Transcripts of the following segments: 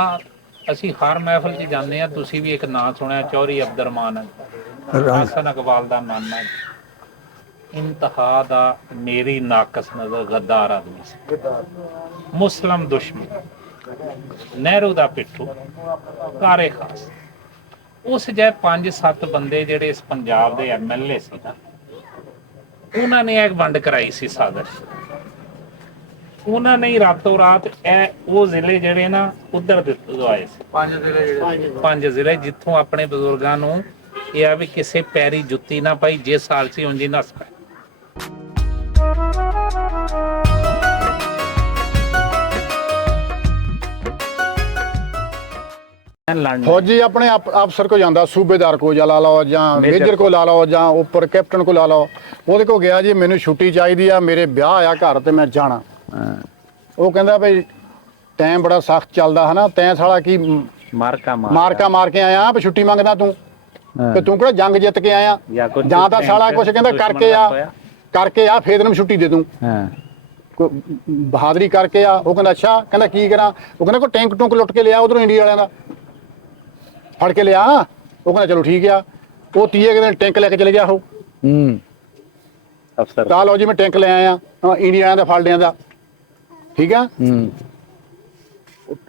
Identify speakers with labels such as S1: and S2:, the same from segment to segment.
S1: ਹਾਂ ਅਸੀਂ ਹਰ ਮਹਿਫਲ 'ਚ ਜਾਂਦੇ ਆ ਤੁਸੀਂ ਵੀ ਇੱਕ ਨਾਂ ਸੁਣਿਆ ਚੌਧਰੀ ਅਬਦੁਰਮਾਨ। ਹਸਨ ਅਕਬਾਲ ਦਾ ਨਾਨਾ ਇੰਤਹਾ ਦਾ ਮੇਰੀ ਨਾਕਸ ਨਜ਼ਰ ਗੱਦਾਰ ਆਦਮੀ ਸੀ। ਮੁਸਲਮ ਦੁਸ਼ਮਣ। ਨਹਿਰੂ ਦਾ ਪਿੱਠੂ। ਕਾਰੇ ਖਾਸ। ਉਸ ਜੇ ਪੰਜ ਸੱਤ ਬੰਦੇ ਜਿਹੜੇ ਇਸ ਪੰਜਾਬ ਦੇ ਐਮਐਲਏ ਸੀ ਨਾ ਉਹਨਾਂ ਨੇ ਇੱਕ ਵੰਡ ਕਰਾਈ ਸੀ ਸਾਜ਼ਿਸ਼। ਉਹਨਾਂ ਨੇ ਹੀ ਰਾਤੋਂ ਰਾਤ ਇਹ ਉਹ ਜ਼ਿਲ੍ਹੇ ਜਿਹੜੇ ਨਾ ਉਧਰ ਦਿੱਤੇ ਆਏ ਸੀ।
S2: ਪੰਜ ਜ਼ਿਲ੍ਹੇ ਜਿਹੜੇ
S1: ਪੰਜ ਜ਼ਿਲ੍ਹੇ। ਜਿੱਥੋਂ ਆਪਣੇ ਬਜ਼ੁਰਗਾਂ ਨੂੰ ਇਹ ਆ ਵੀ ਕਿਸੇ ਪੈਰੀ ਜੁੱਤੀ ਨਾ ਪਾਈ ਜੇ ਸਾਲ ਸੀ ਉਂਝ ਹੀ ਨਸ ਪਏ।
S3: ਫੌਜੀ ਆਪਣੇ ਅਫਸਰ ਕੋ ਜਾਂਦਾ ਸੂਬੇਦਾਰ ਕੋ ਜਾਂ ਲਾ ਲਓ ਜਾਂ ਮੇਜਰ ਕੋ। ਲਾ ਲਓ ਜਾਂ ਉੱਪਰ ਕੈਪਟਨ ਕੋ ਲਾ ਲਓ ਉਹਦੇ ਕੋ ਗਿਆ ਜੀ ਮੈਨੂੰ ਛੁੱਟੀ ਚਾਹੀਦੀ ਆ ਮੇਰੇ ਵਿਆਹ ਆ ਘਰ ਤੇ ਮੈਂ ਜਾਣਾ। ਉਹ ਕਹਿੰਦਾ ਭਈ ਟਾਈਮ ਬੜਾ ਸਖਤ ਚੱਲਦਾ ਹਨਾ ਤੈਂ ਸਾਲਾ ਕੀ
S1: ਮਾਰਕਾ ਮਾਰ
S3: ਮਾਰਕਾ ਮਾਰ ਕੇ ਆਇਆ ਵੀ ਛੁੱਟੀ ਮੰਗਦਾ ਤੂੰ। ਤੇ ਤੂੰ ਕਿਹੜਾ ਜੰਗ ਜਿੱਤ ਕੇ ਆਇਆ?
S1: ਜਾਂ
S3: ਤਾਂ ਸਾਲਾ ਕੁਛ ਕਹਿੰਦਾ ਕਰਕੇ ਆ। ਕਰਕੇ ਆ ਫੇਰ ਤੈਨੂੰ ਛੁੱਟੀ ਦੇ ਦੂੰ।
S4: ਹਾਂ।
S3: ਬਹਾਦਰੀ ਕਰਕੇ ਆ। ਉਹ ਕਹਿੰਦਾ ਅੱਛਾ ਕਹਿੰਦਾ ਕੀ ਕਰਾਂ? ਉਹ ਕਹਿੰਦਾ ਕੋਈ ਟੈਂਕ ਟੁੰਕ ਲੁੱਟ ਕੇ ਲਿਆ ਉਧਰੋਂ ਇੰਡੀਆ ਵਾਲਿਆਂ ਦਾ। ਫੜ ਕੇ ਲਿਆ। ਉਹ ਕਹਿੰਦਾ ਚਲੋ ਠੀਕ ਆ। ਉਹ ਤੀਏ ਕੁ ਦਿਨ ਟੈਂਕ ਲੈ ਕੇ ਚਲੇ ਗਿਆ ਉਹ।
S4: ਹੂੰ।
S1: ਅਫਸਰ।
S3: ਕਾ ਲਓ ਜੀ ਮੈਂ ਟੈਂਕ ਲੈ ਆਇਆ। ਇੰਡੀਆ ਵਾਲਿਆਂ ਦਾ ਫੜ ਲਿਆਂ ਦਾ। ਠੀਕ ਆ?
S4: ਹੂੰ।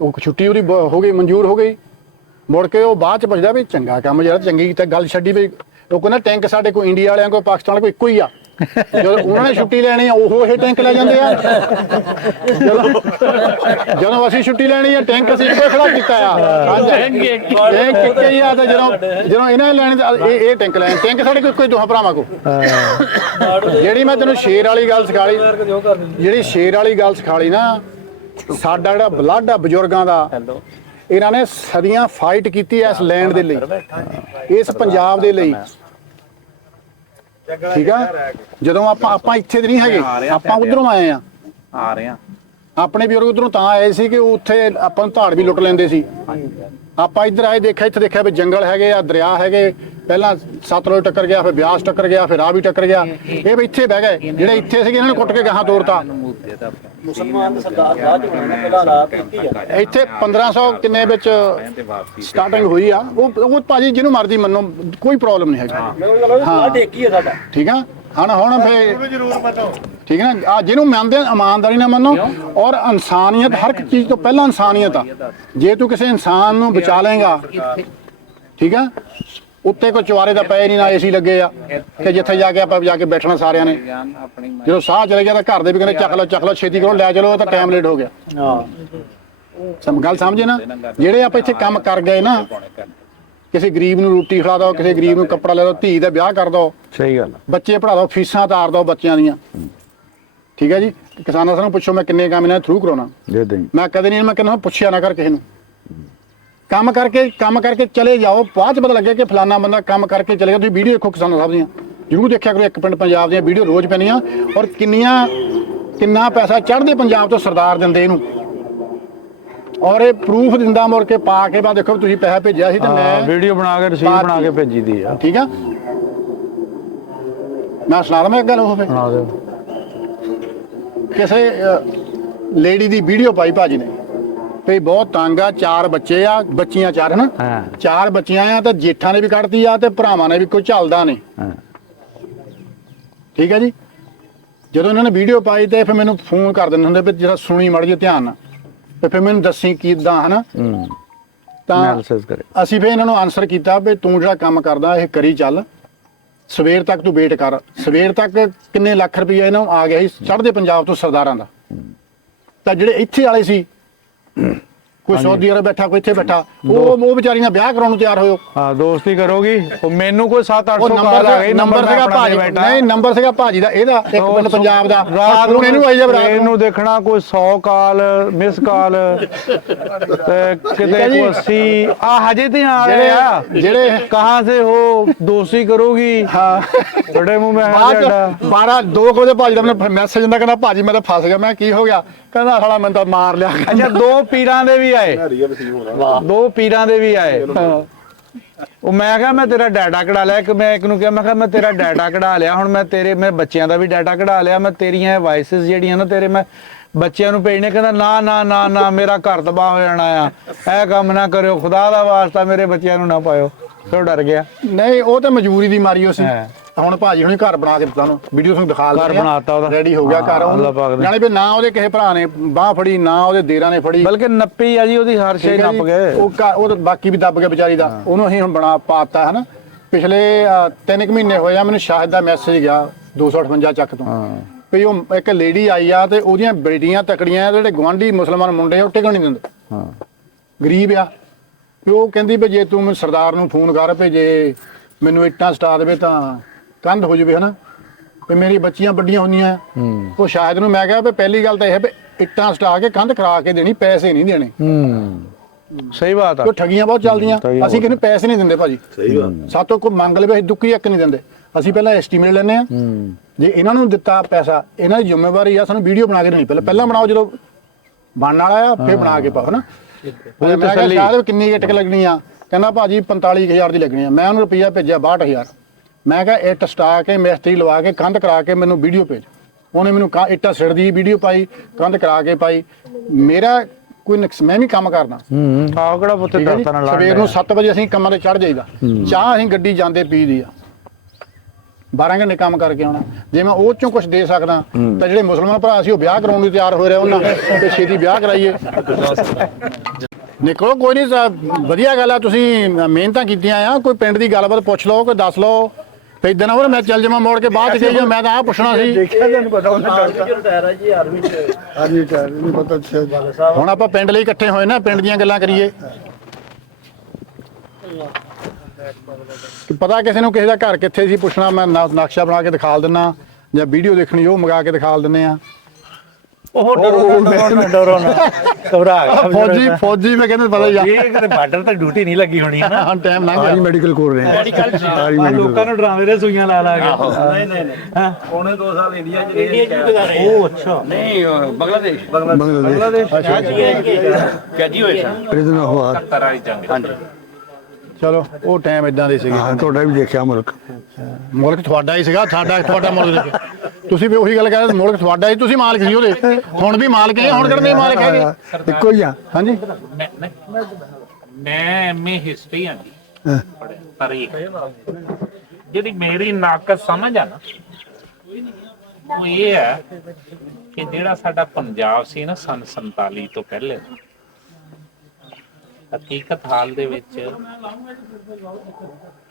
S3: ਉਹ- ਛੁੱਟੀ ਉਹਦੀ ਬ- ਹੋ ਗਈ ਮਨਜ਼ੂਰ ਹੋ ਗਈ। ਮੁੜ ਕੇ ਉਹ ਬਾਅਦ ਚ ਪੁੱਛਦਾ ਵੀ ਚੰਗਾ ਕੰਮ ਜਿਹੜਾ ਚੰਗੀ ਕੀਤਾ ਗੱਲ ਛੱਡੀ ਵੀ ਉਹ ਕਹਿੰਦਾ ਟੈਂਕ ਸਾਡੇ ਕੋਲ ਇੰਡੀਆ ਵਾਲਿਆਂ ਕੋਲ ਪਾਕਿਸਤਾਨ ਵਾਲਿਆਂ ਕੋਲ ਇੱਕੋ ਹੀ ਆ। ਜਦੋਂ ਉਹਨਾਂ ਨੇ ਛੁੱਟੀ ਲੈਣੀ ਆ ਉਹ ਇਹ ਟੈਂਕ ਲੈ ਜਾਂਦੇ ਆ। ਜਦੋਂ ਜਦੋਂ ਅਸੀਂ ਛੁੱਟੀ ਲੈਣੀ ਆ ਟੈਂਕ ਅਸੀਂ ਹੀ ਖੜਾ ਕੀਤਾ ਆ। ਟੈਂਕ ਇੱਕ ਹੀ ਆ ਤੇ ਜਦੋਂ ਜਦੋਂ ਇਹਨਾਂ ਨੇ ਲੈਣੀ ਤਾਂ ਇਹ ਇਹ ਟੈਂਕ ਲੈਣ। ਟੈਂਕ ਸਾਡੇ ਕੋਲ ਇੱਕੋ ਹੀ ਦੋਹਾਂ ਭਰਾਵਾਂ ਕੋ ਜਿਹੜੀ ਮੈਂ ਤੈਨੂੰ ਸ਼ੇਰ ਵਾਲੀ ਗੱਲ ਸਿਖਾਲੀ ਜਿਹੜੀ ਸ਼ੇਰ ਵਾਲੀ ਗੱਲ ਸਿਖਾਲੀ ਨਾ ਸਾਡਾ ਜਿਹੜਾ ਬਲੱਡ ਆ ਬਜ਼ੁਰਗਾਂ ਦਾ ਇਹਨਾਂ ਨੇ ਸਦੀਆਂ ਫਾਈਟ ਕੀਤੀ ਐ ਇਸ ਲੈਂਡ ਦੇ ਲਈ ਇਸ ਪੰਜਾਬ ਦੇ ਲਈ। ਠੀਕ ਆ? ਜਦੋਂ ਆਪਾਂ ਆਪਾਂ ਇੱਥੇ ਦੇ ਨਹੀਂ ਹੈਗੇ ਆਪਾਂ ਉਧਰੋਂ ਆਏ ਆ।
S1: ਆ ਰਹੇ ਆ।
S3: ਆਪਣੇ ਬਜ਼ੁਰਗ ਉਧਰੋਂ ਤਾਂ ਆਏ ਸੀ ਕਿ ਉੱਥੇ ਆਪਾਂ ਨੂੰ ਧਾੜ ਵੀ ਲੁੱਟ ਲੈਂਦੇ ਸੀ। ਆਪਾਂ ਇੱਧਰ ਆਏ ਦੇਖਿਆ ਇੱਥੇ ਦੇਖਿਆ ਵੀ ਜੰਗਲ ਹੈਗੇ ਆ ਦਰਿਆ ਹੈਗੇ। ਪਹਿਲਾਂ ਸਤਲੁਜ ਟੱਕਰ ਗਿਆ ਫਿਰ ਬਿਆਸ ਟੱਕਰ ਗਿਆ ਫਿਰ ਆ ਵੀ ਟੱਕਰ ਗਿਆ। ਇਹ ਵੀ ਇੱਥੇ ਬਹਿ ਗਏ। ਜਿਹੜੇ ਇੱਥੇ ਸੀਗੇ ਇਹਨਾਂ ਨੇ ਕੁੱਟ ਕੇ ਗਾਹਾਂ ਤੋਰਤਾ।
S2: ਮੁਸਲਮਾਨ ਸਰਦਾਰ ਬਾਅਦ ਬਣਾਉਣਾ ਪਹਿਲਾਂ ਰਾਤ ਕੀਤੀ ਆ।
S3: ਇੱਥੇ 1500 ਕਿੰਨੇ ਵਿੱਚ
S1: ਤੇ ਵਾਪਸੀ
S3: ਸਟਾਰਟਿੰਗ ਹੋਈ ਆ। ਉਹ ਉਹ ਭਾਜੀ ਜਿਹਨੂੰ ਮਰਜ਼ੀ ਮੰਨੋ ਕੋਈ ਪ੍ਰੋਬਲਮ ਨਹੀਂ ਹੈਗੀ।
S2: ਟੇਕੀ ਸਾਡਾ।
S3: ਠੀਕ ਆ? ਹਣ ਹੁਣ ਫੇ ਠੀਕ ਹੈ ਨਾ? ਆ ਜਿਹਨੂੰ ਮੰਨਦੇ ਆ ਇਮਾਨਦਾਰੀ ਨਾਲ ਮੰਨੋ। ਔਰ ਇਨਸਾਨੀਅਤ ਹਰ ਇੱਕ ਚੀਜ਼ ਤੋਂ ਪਹਿਲਾਂ ਇਨਸਾਨੀਅਤ ਆ। ਜੇ ਤੂੰ ਕਿਸੇ ਇਨਸਾਨ ਨੂੰ ਬਚਾ ਲੇਗਾ ਠੀਕ ਆ? ਉੱਤੇ ਕੋਈ ਚਵਾਰੇ ਦਾ ਪੈ ਨਹੀਂ ਨਾ ਏਸੀ ਲੱਗੇ ਆ। ਕਿ ਜਿੱਥੇ ਜਾ ਕੇ ਆਪਾਂ ਜਾ ਕੇ ਬੈਠਣਾ ਸਾਰਿਆਂ ਨੇ। ਜਦੋਂ ਸਾਹ ਚਲੇ ਗਿਆ ਤਾਂ ਘਰ ਦੇ ਵੀ ਕਹਿੰਦੇ ਚੱਕ ਲਓ ਚੱਕ ਲਓ ਛੇਤੀ ਕਰੋ ਲੈ ਚਲੋ ਤਾਂ ਟਾਈਮ ਲੇਟ ਹੋ ਗਿਆ।
S2: ਹਾਂ।
S3: ਸਮ ਗੱਲ ਸਮਝੇ ਨਾ? ਜਿਹੜੇ ਆਪਾਂ ਇੱਥੇ ਕੰਮ ਕਰ ਗਏ ਨਾ ਕਿਸੇ ਗਰੀਬ ਨੂੰ ਰੋਟੀ ਖਿਲਾ ਦਿਓ ਕਿਸੇ ਗਰੀਬ ਨੂੰ ਕੱਪੜਾ ਲੈ ਦਿਓ ਧੀ ਦਾ ਵਿਆਹ ਕਰ ਦਿਓ।
S4: ਸਹੀ ਗੱਲ।
S3: ਬੱਚੇ ਪੜ੍ਹਾ ਦਿਓ ਫੀਸਾਂ ਤਾਰ ਦਿਓ ਬੱਚਿਆਂ ਦੀਆਂ। ਠੀਕ ਹੈ ਜੀ? ਕਿਸਾਨਾਂ ਸਾਨੂੰ ਪੁੱਛੋ ਮੈਂ ਕਿੰਨੇ ਕੰਮ ਇਹਨਾਂ ਥਰੂ ਕਰਾਉਣਾ।
S4: ਦੇ ਦੇ
S3: ਮੈਂ ਕਦੇ ਨਹੀਂ ਮੈਂ ਕਹਿੰਦਾ ਪੁੱਛਿਆ ਨਾ ਕਰ ਕਿਸੇ ਨੂੰ। ਕੰਮ ਕਰਕੇ ਕੰਮ ਕਰਕੇ ਚਲੇ ਜਾਓ। ਬਾਅਦ ਚ ਪਤਾ ਲੱਗਿਆ ਕਿ ਫਲਾਨਾ ਬੰਦਾ ਕੰਮ ਕਰਕੇ ਚਲੇ ਗਿਆ। ਤੁਸੀਂ ਵੀਡੀਓ ਦੇਖੋ ਕਿਸਾਨਾਂ ਸਾਹਿਬ ਦੀਆਂ। ਜ਼ਰੂਰ ਦੇਖਿਆ ਕਰੋ ਇੱਕ ਪਿੰਡ ਪੰਜਾਬ ਦੀਆਂ ਵੀਡੀਓ ਰੋਜ਼ ਪੈਣੀਆਂ ਔਰ ਕਿੰਨੀਆਂ ਕਿੰਨਾ ਪੈਸਾ ਚੜ੍ਹਦੇ ਪੰਜਾਬ ਤੋਂ ਸਰਦਾਰ ਦਿੰਦੇ ਇਹਨੂੰ। ਔਰ ਇਹ ਪ੍ਰੂਫ ਦਿੰਦਾ ਮੁੜ ਕੇ ਪਾ ਕੇ ਬਾ ਦੇਖੋ ਤੁਸੀਂ ਪੈਸਾ ਭੇਜਿਆ ਸੀ ਤੇ ਮੈਂ
S4: ਵੀਡੀਓ ਬਣਾ ਕੇ ਰਸੀਦ ਬਣਾ ਕੇ? ਭੇਜੀ ਦੀ ਆ।
S3: ਠੀਕ ਆ? ਮੈਂ ਸੁਣਾ ਦਵਾਂ ਇੱਕ ਗੱਲ ਉਹ ਫਿਰ।
S4: ਬਣਾ ਦਿਓ।
S3: ਕਿਸੇ ਲੇਡੀ ਦੀ ਵੀਡੀਓ ਪਾਈ ਭਾਜੀ ਨੇ। ਵੀ ਬਹੁਤ ਤੰਗ ਆ ਚਾਰ ਬੱਚੇ ਆ ਬੱਚੀਆਂ ਚਾਰ ਹਨਾ?
S4: ਹਾਂ।
S3: ਚਾਰ ਬੱਚੀਆਂ ਆ ਤੇ ਜੇਠਾਂ ਨੇ ਵੀ ਕੱਢਤੀ ਆ ਤੇ ਭਰਾਵਾਂ ਨੇ ਵੀ ਕੋਈ ਝੱਲਦਾ ਨਹੀਂ।
S4: ਹਾਂ।
S3: ਠੀਕ ਹੈ ਜੀ? ਜਦੋਂ ਇਹਨਾਂ ਨੇ ਵੀਡੀਓ ਪਾਈ ਤੇ ਫਿਰ ਮੈਨੂੰ ਫੋਨ ਕਰ ਦਿੰਦੇ ਹੁੰਦੇ ਵੀ ਜਿਹੜਾ ਸੁਣੀ ਮੜ ਜੀ ਧਿਆਨ ਨਾਲ। ਤੇ ਫਿਰ ਮੈਨੂੰ ਦੱਸੀ ਕਿਦਾਂ ਹਨਾ?
S4: ਹੂੰ।
S3: ਤਾਂ
S4: ਐਨਾਲਿਸਿਸ ਕਰੇ।
S3: ਅਸੀਂ ਫਿਰ ਇਹਨਾਂ ਨੂੰ ਆਨਸਰ ਕੀਤਾ ਵੀ ਤੂੰ ਜਿਹੜਾ ਕੰਮ ਕਰਦਾ ਇਹ ਕਰੀ ਚੱਲ। ਸਵੇਰ ਤੱਕ ਤੂੰ ਵੇਟ ਕਰ। ਸਵੇਰ ਤੱਕ ਕਿੰਨੇ ਲੱਖ ਰੁਪਏ ਇਹਨਾਂ ਨੂੰ ਆ ਗਿਆ ਸੀ ਚੜ੍ਹਦੇ ਪੰਜਾਬ ਤੋਂ ਸਰਦਾਰਾਂ ਦਾ। ਤਾਂ ਜਿਹੜੇ ਇੱਥੇ ਵਾਲੇ ਸੀ Mm-hmm. ਕੋਈ ਸਾਊਦੀ ਅਰਬ ਬੈਠਾ ਕੋਈ ਇੱਥੇ ਬੈਠਾ। ਉਹ ਉਹ ਵਿਚਾਰੀਆਂ ਵਿਆਹ ਕਰਾਉਣ ਨੂੰ ਤਿਆਰ ਹੋਇਓ।
S4: ਹਾਂ ਦੋਸਤੀ ਕਰੋਗੀ। ਉਹ ਮੈਨੂੰ ਕੋਈ 7-800
S3: ਉਹ
S4: ਕਾਲ ਆ ਗਈ
S3: ਨੰਬਰ ਸੀਗਾ ਭਾਜੀ ਨਹੀਂ ਨੰਬਰ ਸੀਗਾ ਭਾਜੀ ਦਾ ਇਹਦਾ ਇੱਕ ਪਿੰਡ ਪੰਜਾਬ ਦਾ।
S4: ਰਾਤ
S3: ਹੁਣ ਇਹਨੂੰ ਆਈ ਜਾ ਰਾਤ ਨੂੰ।
S4: ਨੂੰ ਦੇਖਣਾ ਕੋਈ 100 ਕਾਲ ਮਿਸ ਕਾਲ ਤੇ ਕਿਤੇ। ਕੋਈ 80 ਆ ਹਜੇ ਤੇ ਆ
S3: ਜਿਹੜੇ
S4: ਰਹੇ ਆ।
S3: ਜਿਹੜੇ
S4: ਕਹਾਂ ਸੇ ਹੋ? ਦੋਸਤੀ ਕਰੋਗੀ?
S3: ਹਾਂ।
S4: ਬੜੇ ਮੂੰਹ ਮੈਂ ਤੁਹਾਡਾ
S3: 12 2 ਵਜੇ ਭਾਜੀ ਦਾ ਮੈਨੂੰ ਮੈਸੇਜ ਹੁੰਦਾ ਕਹਿੰਦਾ ਭਾਜੀ ਮੈਂ ਤਾਂ ਫਸ ਗਿਆ। ਮੈਂ ਕੀ ਹੋ ਗਿਆ? ਕਹਿੰਦਾ ਸਾਲਾ ਮੈਨੂੰ ਤਾਂ ਮਾਰ ਲਿਆ।
S4: ਅੱਛਾ ਦੋ ਪੀਰਾਂ ਦੇ ਵੀ ਆਏ। ਦੋ ਪੀਰਾਂ ਦੇ ਵੀ ਆਏ। ਉਹ ਮੈਂ ਕਿਹਾ ਮੈਂ ਤੇਰਾ ਡਾਟਾ ਕਢਾ ਲਿਆ। ਕਿ ਮੈਂ ਇੱਕ ਨੂੰ ਕਿਹਾ ਮੈਂ ਕਿਹਾ ਮੈਂ ਤੇਰਾ ਡਾਟਾ ਕਢਾ ਲਿਆ। ਹੁਣ ਮੈਂ ਤੇਰੇ ਮੇਰੇ ਬੱਚਿਆਂ ਦਾ ਵੀ ਡਾਟਾ ਕਢਾ ਲਿਆ। ਮੈਂ ਤੇਰੀਆਂ ਵਾਇਸਸ ਜਿਹੜੀਆਂ ਨਾ ਤੇਰੇ ਮੈਂ ਬੱਚਿਆਂ ਨੂੰ ਭੇਜਣੇ ਕਹਿੰਦਾ ਨਾ ਨਾ ਨਾ ਨਾ ਮੇਰਾ ਘਰ ਤਬਾਹ ਹੋ ਜਾਣਾ ਆ। ਇਹ ਕੰਮ ਨਾ ਕਰਿਓ। ਖੁਦਾ ਦਾ ਵਾਸਤਾ ਮੇਰੇ ਬੱਚਿਆਂ ਨੂੰ ਨਾ ਪਾਇਓ। ਫਿਰ ਡਰ ਗਿਆ।
S3: ਨਹੀਂ ਉਹ ਤਾਂ ਮਜਬੂਰੀ ਦੀ ਮਾਰੀ ਉਹ ਸੀ
S4: ਹਾਂ।
S3: ਹੁਣ ਭਾਜੀ ਹੁਣੇ ਘਰ ਬਣਾ ਕੇ ਦਿੱਤਾ ਉਹਨੂੰ। ਵੀਡੀਓ ਤੁਹਾਨੂੰ ਦਿਖਾ
S4: ਘਰ ਬਣਾਤਾ ਉਹਦਾ।
S3: ਰੈਡੀ ਹੋ ਗਿਆ ਘਰ
S4: ਹਾਂ, ਅੱਲਾ ਪਾਕ
S3: ਉਹਨੂੰ
S4: ਨੇ।
S3: ਜਾਣੇ ਵੀ ਨਾ ਉਹਦੇ ਕਿਸੇ ਭਰਾ ਨੇ ਬਾਹ ਫੜੀ ਨਾ ਉਹਦੇ ਦੇਰਾਂ ਨੇ ਫੜੀ।
S4: ਬਲਕਿ ਨੱਪੀ ਆ ਜੀ ਉਹਦੀ ਹਰ ਸ਼ੇ
S3: ਠੀਕ ਹੈ
S4: ਨੱਪ
S3: ਜੀ?
S4: ਗਏ।
S3: ਉਹ ਘਰ- ਉਹ ਤਾਂ ਬਾਕੀ ਵੀ ਦੱਬ ਗਿਆ ਵਿਚਾਰੀ ਦਾ। ਉਹਨੂੰ ਅਸੀਂ ਹੁਣ ਬਣਾ ਪਾਤਾ ਹਨਾ। ਪਿਛਲੇ 3 ਮਹੀਨੇ ਹੋਏ ਆ ਮੈਨੂੰ ਸ਼ਾਹਿਦ ਦਾ ਮੈਸੇਜ ਗਿਆ 258 ਚੱਕ ਤੋਂ। ਵੀ ਉਹ ਇੱਕ ਲੇਡੀ ਆਈ ਆ ਤੇ ਉਹਦੀਆਂ ਬੇਟੀਆਂ ਤਕੜੀਆਂ ਆ, ਜਿਹੜੇ ਗਵਾਂਢੀ ਮੁਸਲਮਾਨ ਮੁੰਡੇ ਆ, ਉਹ ਟਿਕਣ ਨਹੀਂ ਦਿੰਦੇ।
S4: ਹਾਂ।
S3: ਗਰੀਬ ਆ। ਤੇ ਉਹ ਕਹਿੰਦੀ ਵੀ ਜੇ ਤੂੰ ਮੈਨੂੰ ਸਰਦਾਰ ਨੂੰ ਫੋਨ ਕਰ ਵੀ ਜੇ ਮੈਨੂੰ ਇੱਟਾਂ ਸਟਾ ਦੇਵੇ ਤਾਂ ਕੰਧ ਹੋ ਜਾਵੇ ਹਨਾ? ਵੀ ਮੇਰੀ ਬੱਚੀਆਂ ਵੱਡੀਆਂ ਹੁੰਦੀਆਂ।
S4: ਹੂੰ।
S3: ਉਹ ਸ਼ਾਇਦ ਨੂੰ ਮੈਂ ਕਿਹਾ ਵੀ ਪਹਿਲੀ ਗੱਲ ਤਾਂ ਇਹ ਹੈ ਵੀ ਇੱਟਾਂ ਸਟਾ ਕੇ ਕੰਧ ਕਰਾ ਕੇ ਦੇਣੀ ਪੈਸੇ ਨਹੀਂ ਦੇਣੇ।
S4: ਹੂੰ। ਸਹੀ ਬਾਤ ਆ।
S3: ਉਹ ਠਗੀਆਂ ਬਹੁਤ ਚੱਲਦੀਆਂ।
S4: ਠਗੀਆਂ
S3: ਅਸੀਂ ਕਿਸੇ ਨੂੰ ਪੈਸੇ ਨਹੀਂ ਦਿੰਦੇ ਭਾਜੀ।
S2: ਸਹੀ ਗੱਲ।
S3: ਸਾਤੋਂ ਕੋਈ ਮੰਗ ਲਵੇ ਅਸੀਂ ਦੁੱਕੀ ਇੱਕ ਨਹੀਂ ਦਿੰਦੇ। ਅਸੀਂ ਪਹਿਲਾਂ ਐਸਟੀਮੇਟ ਲੈਂਦੇ ਆ
S4: ਹੂੰ।
S3: ਜੇ ਇਹਨਾਂ ਨੂੰ ਦਿੱਤਾ ਪੈਸਾ ਇਹਨਾਂ ਦੀ ਜ਼ਿੰਮੇਵਾਰੀ ਆ ਸਾਨੂੰ ਵੀਡੀਓ ਬਣਾ ਕੇ ਦੇਣੀ। ਪਹਿਲਾਂ ਪਹਿਲਾਂ ਬਣਾਓ ਜਦੋਂ ਬਣਨ ਵਾਲਾ ਆ ਫਿਰ ਬਣਾ ਕੇ ਪਾਓ ਹਨਾ?
S4: ਉਹਦੀ
S3: ਮੈਂ ਕਿਹਾ
S4: ਤਸੱਲੀ।
S3: ਸ਼ਾਇਦ ਕਿੰਨੀ ਇਟਕ ਲੱਗਣੀ ਆ। ਕਹਿੰਦਾ ਭਾਜੀ 45000 ਦੀ ਲੱਗਣੀ ਆ। ਮੈਂ ਉਹਨੂੰ ਰੁਪਈਆ ਭੇਜਿਆ 62000 ਮੈਂ ਕਿਹਾ ਇੱਟ ਸਟਾ ਕੇ ਮਿਸਤਰੀ ਲਵਾ ਕੇ ਕੰਧ ਕਰਾ ਕੇ ਮੈਨੂੰ ਵੀਡੀਓ ਭੇਜ। ਉਹਨੇ ਮੈਨੂੰ ਕਾ ਇੱਟਾਂ ਸਿੜਦੀ ਵੀਡੀਓ ਪਾਈ ਕੰਧ ਕਰਾ ਕੇ ਪਾਈ। ਮੇਰਾ ਕੋਈ ਨੁਕਸ ਮੈਂ ਵੀ ਕੰਮ ਕਰਦਾ।
S4: ਹੂੰ ਆਹ ਕਿਹੜਾ ਪੁੱਤ
S3: ਠੀਕ ਹੈ ਜੀ?
S4: ਦਰਤਾਂ ਨਾਲ
S3: ਸਵੇਰ ਨੂੰ 7 ਵਜੇ ਅਸੀਂ ਕੰਮਾਂ ਤੇ ਚੜ ਜਾਈਦਾ ਚਾਹ ਅਸੀਂ ਗੱਡੀ ਜਾਂਦੇ ਪੀਦੀ ਆ। 12 ਘੰਟੇ ਕੰਮ ਕਰਕੇ ਆਉਣਾ। ਜੇ ਮੈਂ ਉਹ ਚੋਂ ਕੁਝ ਦੇ ਸਕਦਾ ਤਾਂ ਜਿਹੜੇ ਮੁਸਲਮਾਨ ਭਰਾ ਸੀ ਉਹ ਵਿਆਹ ਕਰਾਉਣ ਨੂੰ ਤਿਆਰ ਹੋ ਰਹੇ ਉਹਨਾਂ ਤੇ ਛੇਤੀ ਵਿਆਹ ਕਰਾਈਏ। ਨਿਕਲੋ ਕੋਈ ਨਹੀਂ ਸਾ- ਵਧੀਆ ਗੱਲ ਆ ਤੁਸੀਂ ਮਿਹਨਤਾਂ ਕੀਤੀਆਂ ਆ। ਕੋਈ ਪਿੰਡ ਦੀ ਗੱਲਬਾਤ ਪੁੱਛ ਲਓ ਕੋਈ ਦੱਸ ਲਓ। ਤੇ ਇਦਾਂ ਨਾ ਮੈਂ ਚੱਲ ਜਾਵਾਂ ਮੋੜ ਕੇ ਬਾਅਦ ਚ ਕਹੀ ਜਾ ਮੈਂ ਤਾਂ ਆ ਪੁੱਛਣਾ ਸੀ।
S2: ਦੇਖਿਆ ਤੁਹਾਨੂੰ ਪਤਾ ਉਹਨੇ ਰਿਟਾਇਰ ਆ ਜੀ ਆਰਮੀ ਚ।
S3: ਹਾਂਜੀ ਨਹੀਂ ਪਤਾ ਹੁਣ ਆਪਾਂ ਪਿੰਡ ਲਈ ਇਕੱਠੇ ਹੋਏ ਨਾ ਪਿੰਡ ਦੀਆਂ ਗੱਲਾਂ ਕਰੀਏ। ਪਤਾ ਕਿਸੇ ਨੂੰ ਕਿਸੇ ਦਾ ਘਰ ਕਿੱਥੇ ਸੀ ਪੁੱਛਣਾ ਮੈਂ ਨਾ- ਨਕਸ਼ਾ ਬਣਾ ਕੇ ਦਿਖਾ ਦਿੰਨਾ ਜਾਂ ਵੀਡੀਓ ਦੇਖਣੀ ਉਹ ਮੰਗਾ ਕੇ ਦਿਖਾ ਦਿੰਨੇ ਆ।
S2: ਉਹ ਡਰੋ ਨਾ ਡਰੋ ਨਾ ਘਬਰਾ ਗਿਆ
S3: ਫੌਜੀ ਫੌਜੀ ਮੈਂ ਕਹਿੰਦਾ ਪਤਾ ਆ।
S2: ਇਹ ਕਿਤੇ ਬਾਰਡਰ ਤੇ ਡਿਊਟੀ ਨਹੀਂ ਲੱਗੀ ਹੋਣੀ ਹੈ ਨਾ।
S3: ਹਾਂ ਟਾਈਮ ਲੰਘ ਗਿਆ।
S4: ਮੈਡੀਕਲ ਕੋਲ ਰਹੇ
S2: ਆ। ਲੋਕਾਂ ਨੂੰ ਡਰਾਵੇ ਦੇ ਸੂਈਆਂ ਲਾ ਲਾ ਕੇ। ਨਹੀਂ ਨਹੀਂ ਨਹੀਂ। ਹਾਂ। ਪੌਣੇ 2 ਸਾਲ ਇੰਡੀਆ ਚ ਇੰਡੀਆ ਚ ਲਗਾ ਰਹੇ ਉਹ ਅੱਛਾ।
S5: ਨਹੀਂ ਅਹ, ਬੰਗਲਾਦੇਸ਼
S2: ਬੰਗਲਾਦੇਸ਼
S5: ਕੈਦੀ ਹੋਏ ਸਨ
S4: ਪ੍ਰਿਜ਼ਨ ਹੋਆ
S1: ਕੱਤਰ ਵਾਲੀ ਜੰਗ।
S3: ਚਲੋ ਉਹ ਟਾਈਮ ਇਦਾਂ ਦੇ ਸੀਗੇ।
S4: ਹਾਂ ਤੁਹਾਡਾ ਵੀ ਦੇਖਿਆ ਮੁਲਕ।
S3: ਮੁਲਕ ਤੁਹਾਡਾ ਹੀ ਸੀਗਾ ਸਾਡਾ ਤੁਹਾਡਾ ਮੁਲਕ। ਤੁਸੀਂ ਵੀ ਉਹੀ ਗੱਲ ਰਹੇ ਸੀ, ਮੁਲਕ ਤੁਹਾਡਾ ਹੀ ਤੁਸੀਂ ਮਾਲਕ ਸੀ ਉਹਦੇ। ਹੁਣ ਵੀ ਮਾਲਕ ਹੀ ਹੁਣ ਕਿਹੜੇ ਮਾਲਕ ਹੈਗੇ?
S4: ਇੱਕੋ ਹੀ ਆ।
S3: ਹਾਂਜੀ।
S1: ਮੈਂ ਮੈਂ- ਮੈਂ ਐਮਏ ਹਿਸਟਰੀ ਆ ਜੀ ਤਾਰੀਖ ਜਿਹੜੀ ਮੇਰੀ ਨਾਕਸ ਸਮਝ ਆ ਨਾ ਉਹ ਇਹ ਹੈ ਕਿ ਜਿਹੜਾ ਸਾਡਾ ਪੰਜਾਬ ਸੀ ਨਾ ਸਨ 47 ਤੋਂ ਪਹਿਲੇ ਹਕੀਕਤ ਹਾਲ ਦੇ ਵਿੱਚ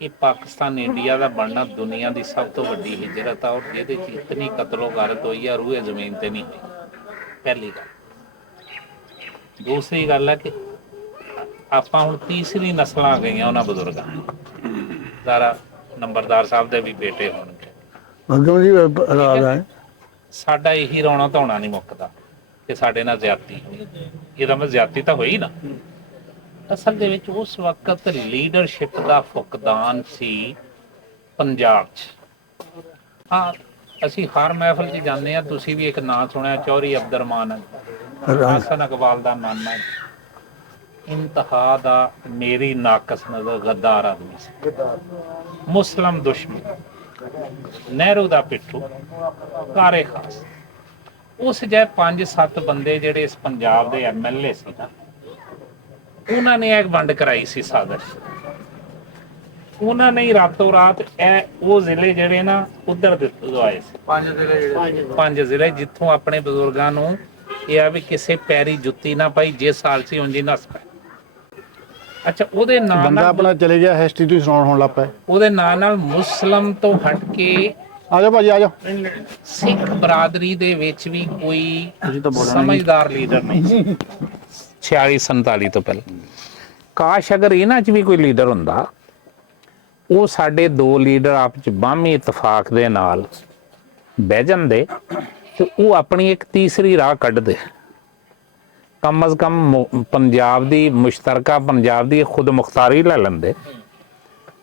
S1: ਇਹ ਪਾਕਿਸਤਾਨ ਇੰਡੀਆ ਦਾ ਬਣਨਾ ਦੁਨੀਆ ਦੀ ਸਭ ਤੋਂ ਵੱਡੀ ਹਿਜਰਤ ਆ ਔਰ ਜਿਹਦੇ ਚ ਇਤਨੀ ਕਤਲੋਗਾਰਤ ਹੋਈ ਆ ਰੂਹੇ ਜ਼ਮੀਨ ਤੇ ਨਹੀਂ ਹੋਈ ਪਹਿਲੀ ਗੱਲ। ਦੂਸਰੀ ਗੱਲ ਹੈ ਕਿ ਆਪਾਂ ਹੁਣ ਤੀਸਰੀ ਨਸਲਾਂ ਆ ਗਈਆਂ ਉਹਨਾਂ ਬਜ਼ੁਰਗਾਂ ਜ਼ਾਰਾ ਨੰਬਰਦਾਰ ਸਾਹਿਬ ਦੇ ਵੀ ਬੇਟੇ ਹੋਣਗੇ।
S4: ਅਗਮ ਜੀ ਰਾਜ ਹੈ
S1: ਸਾਡਾ ਇਹੀ ਰੌਣਾ ਧੌਣਾ ਨਹੀਂ ਮੁੱਕਦਾ ਕਿ ਸਾਡੇ ਨਾਲ ਜ਼ਿਆਦਤੀ ਹੋਈ। ਇਹਦਾ ਮੈਂ ਜ਼ਿਆਦਤੀ ਤਾਂ ਹੋਈ ਨਾ। ਅਸਲ ਦੇ ਵਿੱਚ ਉਸ ਵਕਤ ਲੀਡਰਸ਼ਿਪ ਦਾ ਫੁਕਦਾਨ ਸੀ ਪੰਜਾਬ 'ਚ। ਹਾਂ, ਅਸੀਂ ਹਰ ਮਹਿਫਲ 'ਚ ਜਾਂਦੇ ਆ ਤੁਸੀਂ ਵੀ ਇੱਕ ਨਾਂ ਸੁਣਿਆ, ਚੌਧਰੀ ਅਬਦੁਰਮਾਨ ਹਸਨ ਅਕਬਾਲ ਦਾ ਨਾਨਾ ਇੰਤਹਾ ਦਾ ਮੇਰੀ ਨਾਕਸ ਨਜ਼ਰ ਗੱਦਾਰ ਆਦਮੀ ਸੀ। ਮੁਸਲਮ ਦੁਸ਼ਮਣ। ਨਹਿਰੂ ਦਾ ਪਿੱਠੂ। ਕਾਰੇ ਖਾਸ। ਉਸ ਜੇ ਪੰਜ ਸੱਤ ਬੰਦੇ ਜਿਹੜੇ ਇਸ ਪੰਜਾਬ ਦੇ ਐਮਐਲਏ ਸੀ ਨਾ ਉਹਨਾਂ ਨੇ ਇੱਕ ਵੰਡ ਕਰਾਈ ਸੀ ਸਾਜ਼ਿਸ਼। ਉਹਨਾਂ ਨੇ ਹੀ ਰਾਤੋਂ ਰਾਤ ਇਹ ਉਹ ਜ਼ਿਲ੍ਹੇ ਜਿਹੜੇ ਨਾ ਉਧਰ ਦਵਾਏ ਸੀ।
S5: ਪੰਜ ਜ਼ਿਲ੍ਹੇ ਜਿਹੜੇ
S1: ਪੰਜ ਜ਼ਿਲ੍ਹੇ। ਜਿੱਥੋਂ ਆਪਣੇ ਬਜ਼ੁਰਗਾਂ ਨੂੰ ਇਹ ਆ ਵੀ ਕਿਸੇ ਪੈਰੀ ਜੁੱਤੀ ਨਾ ਪਾਈ ਜੇ ਸਾਲ ਸੀ ਉਂਝ ਨਸ ਪਏ। ਅੱਛਾ ਉਹਦੇ ਨਾਂ
S3: ਬੰਦਾ
S1: ਨਾਲ
S3: ਆਪਣਾ ਚਲੇ ਗਿਆ ਹਿਸਟਰੀ ਤੁਸੀਂ ਸੁਣਾਉਣ ਹੁਣ ਲੱਗ ਪਏ
S1: ਉਹਦੇ ਨਾਂ ਨਾਲ ਮੁਸਲਮ ਤੋਂ ਹਟ ਕੇ
S3: ਆ ਜਾਓ ਭਾਜੀ ਆ ਜਾਓ।
S1: ਸਿੱਖ ਬਰਾਦਰੀ ਦੇ ਵਿੱਚ ਵੀ ਕੋਈ ਸਮਝਦਾਰ ਲੀਡਰ ਨਹੀਂ ਸੀ। 46 47 ਤੋਂ ਪਹਿਲਾਂ। ਕਾਸ਼ ਅਗਰ ਇਹਨਾਂ 'ਚ ਵੀ ਕੋਈ ਲੀਡਰ ਹੁੰਦਾ, ਉਹ ਸਾਡੇ ਦੋ ਲੀਡਰ ਆਪ 'ਚ ਬਾਹਮੀ ਇਤਫਾਕ ਦੇ ਨਾਲ ਬਹਿ ਜਾਂਦੇ ਤੇ ਉਹ ਆਪਣੀ ਇੱਕ ਤੀਸਰੀ ਰਾਹ ਕੱਢਦੇ। ਕਮ ਅਜ਼ ਕਮ ਮੁ- ਪੰਜਾਬ ਦੀ ਮੁਸ਼ਤਰਕਾ, ਪੰਜਾਬ ਦੀ ਖੁਦ ਮੁਖਤਾਰੀ ਲੈ ਲੈਂਦੇ।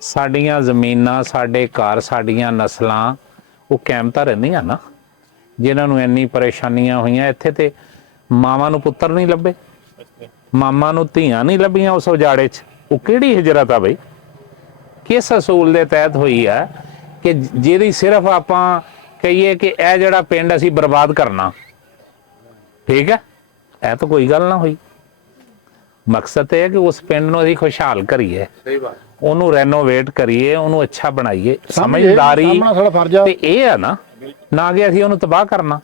S1: ਸਾਡੀਆਂ ਜ਼ਮੀਨਾਂ, ਸਾਡੇ ਘਰ, ਸਾਡੀਆਂ ਨਸਲਾਂ, ਉਹ ਕਾਇਮ ਤਾਂ ਰਹਿੰਦੀਆਂ ਨਾ। ਜਿਨ੍ਹਾਂ ਨੂੰ ਇੰਨੀ ਪਰੇਸ਼ਾਨੀਆਂ ਹੋਈਆਂ ਇੱਥੇ ਤੇ ਮਾਵਾਂ ਨੂੰ ਪੁੱਤਰ ਨਹੀਂ ਲੱਭੇ। ਮਾਮਾ ਨੂੰ ਧੀਆਂ ਨਹੀਂ ਲੱਭੀਆਂ ਉਸ ਉਜਾੜੇ 'ਚ। ਉਹ ਕਿਹੜੀ ਹਿਜਰਤ ਆ ਬਈ? ਕਿਸ ਅਸੂਲ ਦੇ ਤਹਿਤ ਹੋਈ ਆ ਕਿ ਜਿਹਦੀ ਸਿਰਫ ਆਪਾਂ ਕਹੀਏ ਕਿ ਇਹ ਜਿਹੜਾ ਪਿੰਡ ਅਸੀਂ ਬਰਬਾਦ ਕਰਨਾ। ਠੀਕ ਹੈ ਇਹ ਤਾਂ ਕੋਈ ਗੱਲ ਨਾ ਹੋਈ। ਮਕਸਦ ਇਹ ਹੈ ਕਿ ਉਸ ਪਿੰਡ ਨੂੰ ਅਸੀਂ ਖੁਸ਼ਹਾਲ ਕਰੀਏ।
S5: ਸਹੀ ਬਾਤ।
S1: ਉਹਨੂੰ ਰੈਨੋਵੇਟ ਕਰੀਏ ਉਹਨੂੰ ਅੱਛਾ ਬਣਾਈਏ।
S3: ਸਮਝੇ,
S1: ਸਮਝਦਾਰੀ
S3: ਆ।
S1: ਤੇ ਇਹ ਹੈ ਨਾ ਨਾ ਕਿ ਅਸੀਂ ਉਹਨੂੰ ਤਬਾਹ ਕਰਨਾ।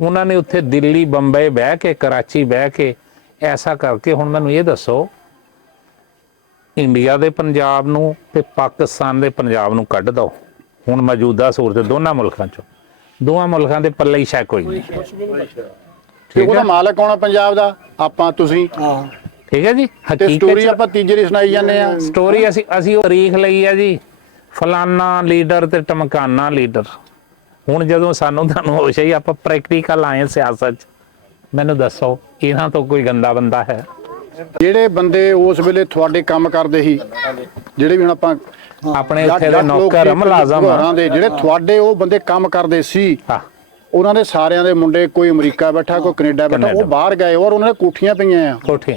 S1: ਉਹਨਾਂ ਨੇ ਉੱਥੇ ਦਿੱਲੀ ਬੰਬਈ ਬਹਿ ਕੇ ਕਰਾਚੀ ਬਹਿ ਕੇ ਐਸਾ ਕਰਕੇ ਹੁਣ ਮੈਨੂੰ ਇਹ ਦੱਸੋ ਇੰਡੀਆ ਦੇ ਪੰਜਾਬ ਨੂੰ ਤੇ ਪਾਕਿਸਤਾਨ ਦੇ ਪੰਜਾਬ ਨੂੰ ਕੱਢ ਦੋ ਹੁਣ ਮੌਜੂਦਾ ਸੂਰਤ ਦੋਨਾਂ ਮੁਲਕਾਂ ਚੋਂ। ਦੋਵਾਂ ਮੁਲਕਾਂ ਦੇ ਪੱਲੇ ਹੀ ਸ਼ੈ ਕੋਈ ਨਹੀਂ
S3: ਤੇ
S1: ਠੀਕ
S3: ਉਹਦਾ ਮਾਲਕ ਕੌਣ ਆ ਪੰਜਾਬ ਦਾ? ਆਪਾਂ ਤੁਸੀਂ।
S1: ਠੀਕ ਹੈ ਜੀ ਹਕੀਕਤ
S3: ਸਟੋਰੀ ਆਪਾਂ ਤੀਜੇ ਦੀ ਸੁਣਾਈ ਜਾਂਦੇ ਆ।
S1: ਸਟੋਰੀ ਅਸੀਂ ਅਸੀਂ ਉਹ ਤਾਰੀਖ ਲਈ ਹੈ ਜੀ। ਫਲਾਨਾ ਲੀਡਰ ਤੇ ਟਮਕਾਨਾ ਲੀਡਰ। ਹੁਣ ਜਦੋਂ ਸਾਨੂੰ ਤੁਹਾਨੂੰ ਹੋਸ਼ ਹੀ ਆਪਾਂ ਪ੍ਰੈਕਟੀਕਲ ਆਏ ਸਿਆਸਤ 'ਚ। ਮੈਨੂੰ ਦੱਸੋ ਇਹਨਾਂ ਤੋਂ ਕੋਈ ਗੰਦਾ ਬੰਦਾ ਹੈ?
S3: ਜਿਹੜੇ ਬੰਦੇ ਉਸ ਵੇਲੇ ਤੁਹਾਡੇ ਕੰਮ ਕਰਦੇ ਸੀ ਜਿਹੜੇ ਵੀ ਹੁਣ ਆਪਾਂ
S1: ਆਪਣੇ ਇੱਥੇ ਦੇ ਨੌਕਰ ਮੁਲਾਜ਼ਮ
S3: ਘਰਾਂ ਦੇ ਜਿਹੜੇ ਤੁਹਾਡੇ ਉਹ ਬੰਦੇ ਕੰਮ ਕਰਦੇ ਸੀ ਉਹਨਾਂ ਦੇ ਸਾਰਿਆਂ ਦੇ ਮੁੰਡੇ ਕੋਈ ਅਮਰੀਕਾ ਬੈਠਾ ਕੋਈ ਕੈਨੇਡਾ ਬੈਠਾ। ਉਹ ਬਾਹਰ ਗਏ ਔਰ ਉਹਨਾਂ ਦੇ ਕੋਠੀਆਂ ਪਈਆਂ ਆ।
S1: ਕੋਠੇ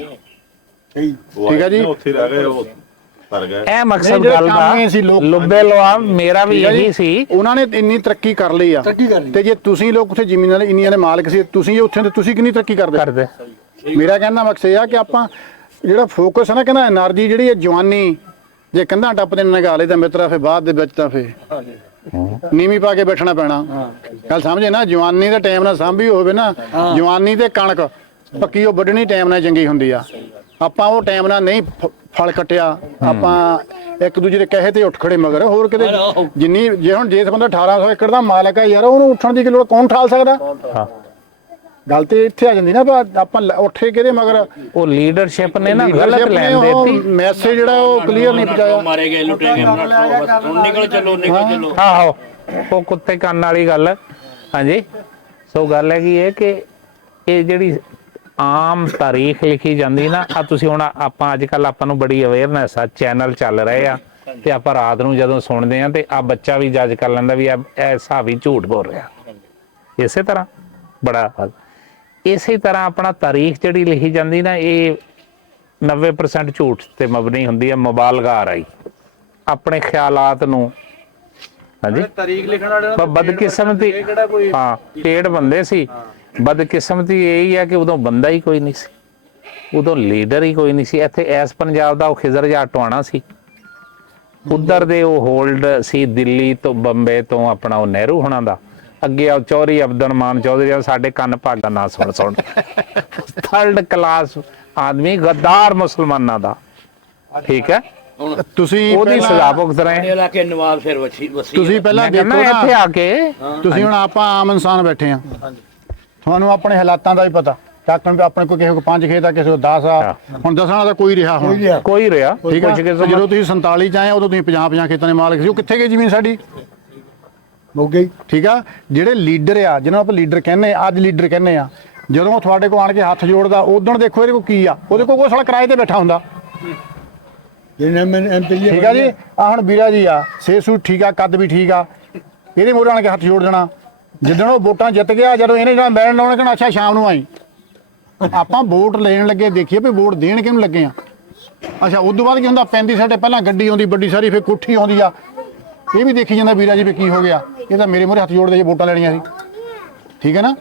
S3: ਠੀਕ ਹੈ ਜੀ?
S6: ਉੱਥੇ ਰਹਿ ਗਏ ਉਹ। ਪਰ ਗਏ।
S1: ਇਹ ਮਕਸਦ ਗੱਲ ਦਾ ਲੁੱਬੇ ਲੋਆ ਮੇਰਾ ਵੀ ਇਹੀ ਸੀ।
S3: ਉਹਨਾਂ ਨੇ ਇੰਨੀ ਤਰੱਕੀ ਕਰ ਲਈ ਆ। ਤੇ ਜੇ ਤੁਸੀਂ ਲੋਕ ਉੱਥੇ ਜ਼ਮੀਨਾਂ ਦੇ ਇੰਨੀਆਂ ਦੇ ਮਾਲਕ ਸੀ ਤੁਸੀਂ ਉੱਥੇ ਤੇ ਤੁਸੀਂ ਕਿੰਨੀ ਤਰੱਕੀ ਕਰਦੇ?
S1: ਕਰਦੇ।
S3: ਮੇਰਾ ਕਹਿਣਾ ਮਕਸਦ ਆ ਕਿ ਆਪਾਂ ਜਿਹੜਾ ਫੋਕਸ ਹੈ ਨਾ ਕਹਿੰਦਾ એનર્ਜੀ ਜਿਹੜੀ ਹੈ ਜਵਾਨੀ ਜੇ ਕੰਧਾਂ ਟੱਪਦੇ ਨਗਾਲੇ ਤਾਂ ਮਿੱਤਰਾ ਫੇ ਬਾਅਦ ਦੇ ਵਿੱਚ ਤਾਂ ਫੇ ਹਾਂਜੀ। ਪਾ ਕੇ ਬੈਠਣਾ ਪੈਣਾ। ਗੱਲ ਸਮਝੇ ਨਾ ਜਵਾਨੀ ਦਾ ਟਾਈਮ ਨਾਲ ਸਾਂਭੀ ਹੋਵੇ ਨਾ ਜਵਾਨੀ ਤੇ ਕਣਕ ਪੱਕੀ ਉਹ ਵੱਢਣੀ ਟਾਈਮ ਨਾਲ ਚੰਗੀ ਹੁੰਦੀ ਆ। ਆਪਾਂ ਉਹ ਟਾਈਮ ਨਾਲ ਨਹੀਂ ਫ- ਫਲ ਕੱਟਿਆ। ਆਪਾਂ ਇੱਕ ਦੂਜੇ ਦੇ ਕਹੇ ਤੇ ਉੱਠ ਖੜੇ ਮਗਰ। ਹੋਰ ਕਿਤੇ ਜਿੰਨੀ ਜੇ ਹੁਣ ਜੇ ਇਸ ਬੰਦਾ 1800 ਏਕੜ ਦਾ ਮਾਲਕ ਹੈ ਯਾਰ ਉਹਨੂੰ ਉੱਠਣ ਦੀ ਕੀ ਲੋੜ? ਕੌਣ ਠਾਲ ਸਕਦਾ?
S1: ਹਾਂ।
S3: ਗੱਲ ਤੇ ਇੱਥੇ ਆ ਜਾਂਦੀ ਨਾ ਆਪਾਂ ਲ- ਉੱਠੇ ਕਿਹਦੇ ਮਗਰ?
S1: ਉਹ ਲੀਡਰਸ਼ਿਪ ਨੇ ਨਾ ਗਲਤ ਲੈਣ ਦੇਤੀ।
S3: ਮੈਸੇਜ ਜਿਹੜਾ ਉਹ ਕਲੀਅਰ ਨਹੀਂ ਪਹੁੰਚਾਇਆ।
S5: ਮਾਰੇ ਗਏ ਲੁੱਟੇ ਗਏ। ਬਸ ਹੁਣ ਨਿਕਲ ਚੱਲੋ ਨਿਕਲ ਚੱਲੋ।
S1: ਆਹੋ ਉਹ ਕੁੱਤੇ ਕੰਨ ਵਾਲੀ ਗੱਲ। ਹੈ। ਹਾਂਜੀ। ਸੋ ਗੱਲ ਹੈ ਕਿ ਇਹ ਕਿ ਇਹ ਜਿਹੜੀ ਆਮ ਤਾਰੀਖ ਲਿਖੀ ਜਾਂਦੀ ਨਾ ਆ ਤੁਸੀਂ ਹੁਣ ਆਪਾਂ ਅੱਜ ਕੱਲ ਆਪਾਂ ਨੂੰ ਬੜੀ ਅਵੇਅਰਨੈਸ ਆ ਚੈਨਲ ਚੱਲ ਰਹੇ ਆ ਤੇ ਆਪਾਂ ਰਾਤ ਨੂੰ ਜਦੋਂ ਸੁਣਦੇ ਆ ਤੇ ਆ ਬੱਚਾ ਵੀ ਜੱਜ ਕਰ ਲੈਂਦਾ ਵੀ ਇਹ ਹਿਸਾਬ ਝੂਠ ਬੋਲ ਰਿਹਾ। ਇਸੇ ਤਰ੍ਹਾਂ ਬੜਾ ਇਸੇ ਤਰ੍ਹਾਂ ਆਪਣਾ ਤਾਰੀਖ ਜਿਹੜੀ ਲਿਖੀ ਜਾਂਦੀ ਨਾ ਇਹ 90% ਝੂਠ ਤੇ ਮਬਨੀ ਹੁੰਦੀ ਹੈ ਮੁਬਾਲਗਾ ਰਾਈ ਆਪਣੇ ਖਿਆਲਾਤ ਨੂੰ ਹਾਂਜੀ।
S2: ਤਾਰੀਖ ਲਿਖਣ ਵਾਲੇ
S1: ਬਦਕਿਸਮਤੀ ਹਾਂ ਟੇੜ ਬੰਦੇ ਸੀ। ਬਦਕਿਸਮਤੀ ਇਹੀ ਹੈ ਕਿ ਉਦੋਂ ਬੰਦਾ ਹੀ ਕੋਈ ਨਹੀਂ ਸੀ। ਉਦੋਂ ਲੀਡਰ ਹੀ ਕੋਈ ਨਹੀਂ ਸੀ। ਇੱਥੇ ਐਸ ਪੰਜਾਬ ਦਾ ਉਹ ਖਿਜ਼ਰ ਜਾ ਟਵਾਣਾ ਸੀ। ਉਧਰ ਦੇ ਉਹ ਹੋਲਡ ਸੀ ਦਿੱਲੀ ਤੋਂ ਬੰਬੇ ਤੋਂ ਆਪਣਾ ਉਹ ਨਹਿਰੂ ਹੁਣਾਂ ਦਾ। ਅੱਗੇ ਆ ਚੌਧਰੀ ਅਬਦਨ ਮਾਨ ਚੌਧਰੀ ਆ, ਸਾਡੇ ਕੰਨ ਭਾਗਾ ਨਾ ਸੁਣ ਸੁਣ। ਥਰਡ ਕਲਾਸ ਆਦਮੀ ਗੱਦਾਰ ਮੁਸਲਮਾਨਾਂ ਦਾ। ਠੀਕ ਹੈ?
S3: ਤੁਸੀਂ
S1: ਉਹਦੀ
S3: ਪਹਿਲਾਂ-
S1: ਸਜ਼ਾ ਭੁਗਤ ਰਹੇ।
S5: ਇਹ ਇਲਾਕੇ ਨਵਾਬ ਫਿਰ ਵਸੀ
S3: ਤੁਸੀਂ ਪਹਿਲਾਂ ਦੇਖੋ
S1: ਕਹਿੰਦਾ ਇੱਥੇ
S3: ਨਾ।
S1: ਆ ਕੇ
S3: ਤੁਸੀਂ ਹੁਣ ਆਪਾਂ ਆਮ ਇਨਸਾਨ ਬੈਠੇ ਆ ਤੁਹਾਨੂੰ ਆਪਣੇ ਹਾਲਾਤਾਂ ਦਾ ਵੀ ਪਤਾ। ਚੱਕਣ ਵੀ ਆਪਣੇ ਕੋਈ ਕਿਸੇ ਕੋ 5 ਖੇਤ ਆ ਕਿਸੇ ਕੋ 10 ਆ। ਹੁਣ ਦਸਾਂ ਦਾ ਕੋਈ ਰਿਹਾ ਹੁਣ।
S1: ਕੋਈ ਰਿਹਾ।
S3: ਠੀਕ
S1: ਕਿਸੇ
S3: ਜਦੋਂ ਤੁਸੀਂ 47 ਚ ਆਏ ਉਦੋਂ ਤੁਸੀਂ 50 50 ਖੇਤਾਂ ਦੇ ਮਾਲਕ ਸੀ। ਉਹ ਕਿੱਥੇ ਗਈ ਜ਼ਮੀਨ ਸਾਡੀ? ਮੁੱਕ ਗਈ ਠੀਕ ਆ? ਜਿਹੜੇ ਲੀਡਰ ਆ ਜਿਹਨਾਂ ਨੂੰ ਆਪਾਂ ਲੀਡਰ ਕਹਿੰਦੇ ਆ, ਅੱਜ ਲੀਡਰ ਕਹਿੰਦੇ ਆ ਜਦੋਂ ਉਹ ਤੁਹਾਡੇ ਕੋਲ ਆਣ ਕੇ ਹੱਥ ਜੋੜਦਾ ਉਦੋਂ ਦੇਖੋ ਇਹਦੇ ਕੋਲ ਕੀ ਆ। ਉਹਦੇ ਕੋਲ ਕੋਈ ਸਾਲਾ ਕਿਰਾਏ ਤੇ ਬੈਠਾ ਹੁੰਦਾ। ਠੀਕ ਆ ਜੀ? ਆ। ਹੁਣ ਵੀਰਾ ਜੀ ਆ। ਸੇਸੂ ਠੀਕ ਆ ਕੱਦ ਵੀ ਠੀਕ ਆ। ਇਹਦੇ ਆਣ ਕੇ ਹੱਥ ਜੋੜ ਦੇਣਾ। ਜਿੱਦਣ ਉਹ ਵੋਟਾਂ ਜਿੱਤ ਗਿਆ, ਜਦੋਂ ਇਹਨੇ ਜਿਹੜਾ ਬੈਠਣ ਲਾਉਣਾ ਕਿ ਅੱਛਾ ਸ਼ਾਮ ਨੂੰ ਆਈ। ਆਪਾਂ ਵੋਟ ਲੈਣ ਲੱਗੇ, ਦੇਖੀਏ ਵੀ ਵੋਟ ਦੇਣ ਕਿਹਨੂੰ ਲੱਗੇ ਆ। ਅੱਛਾ, ਉਦੋਂ ਬਾਅਦ ਕੀ ਹੁੰਦਾ, ਪੈਂਦੀ ਸਾਡੇ ਪਹਿਲਾਂ ਗੱਡੀ ਆਉਂਦੀ, ਵੱਡੀ ਸਾਰੀ, ਫਿਰ ਕੋਠੀ ਆਉਂਦੀ ਆ। ਇਹ ਵੀ ਦੇਖੀ ਜਾਂਦਾ ਵੀਰਾ ਜੀ ਵੀ ਕੀ ਹੋ ਗਿਆ। ਇਹ ਤਾਂ ਮੇਰੇ ਮੂਹਰੇ ਹੱਥ ਜੋੜਦੇ ਜੇ ਵੋਟਾਂ ਲੈਣੀਆਂ ਸੀ। ਠੀਕ ਹੈ ਨਾ?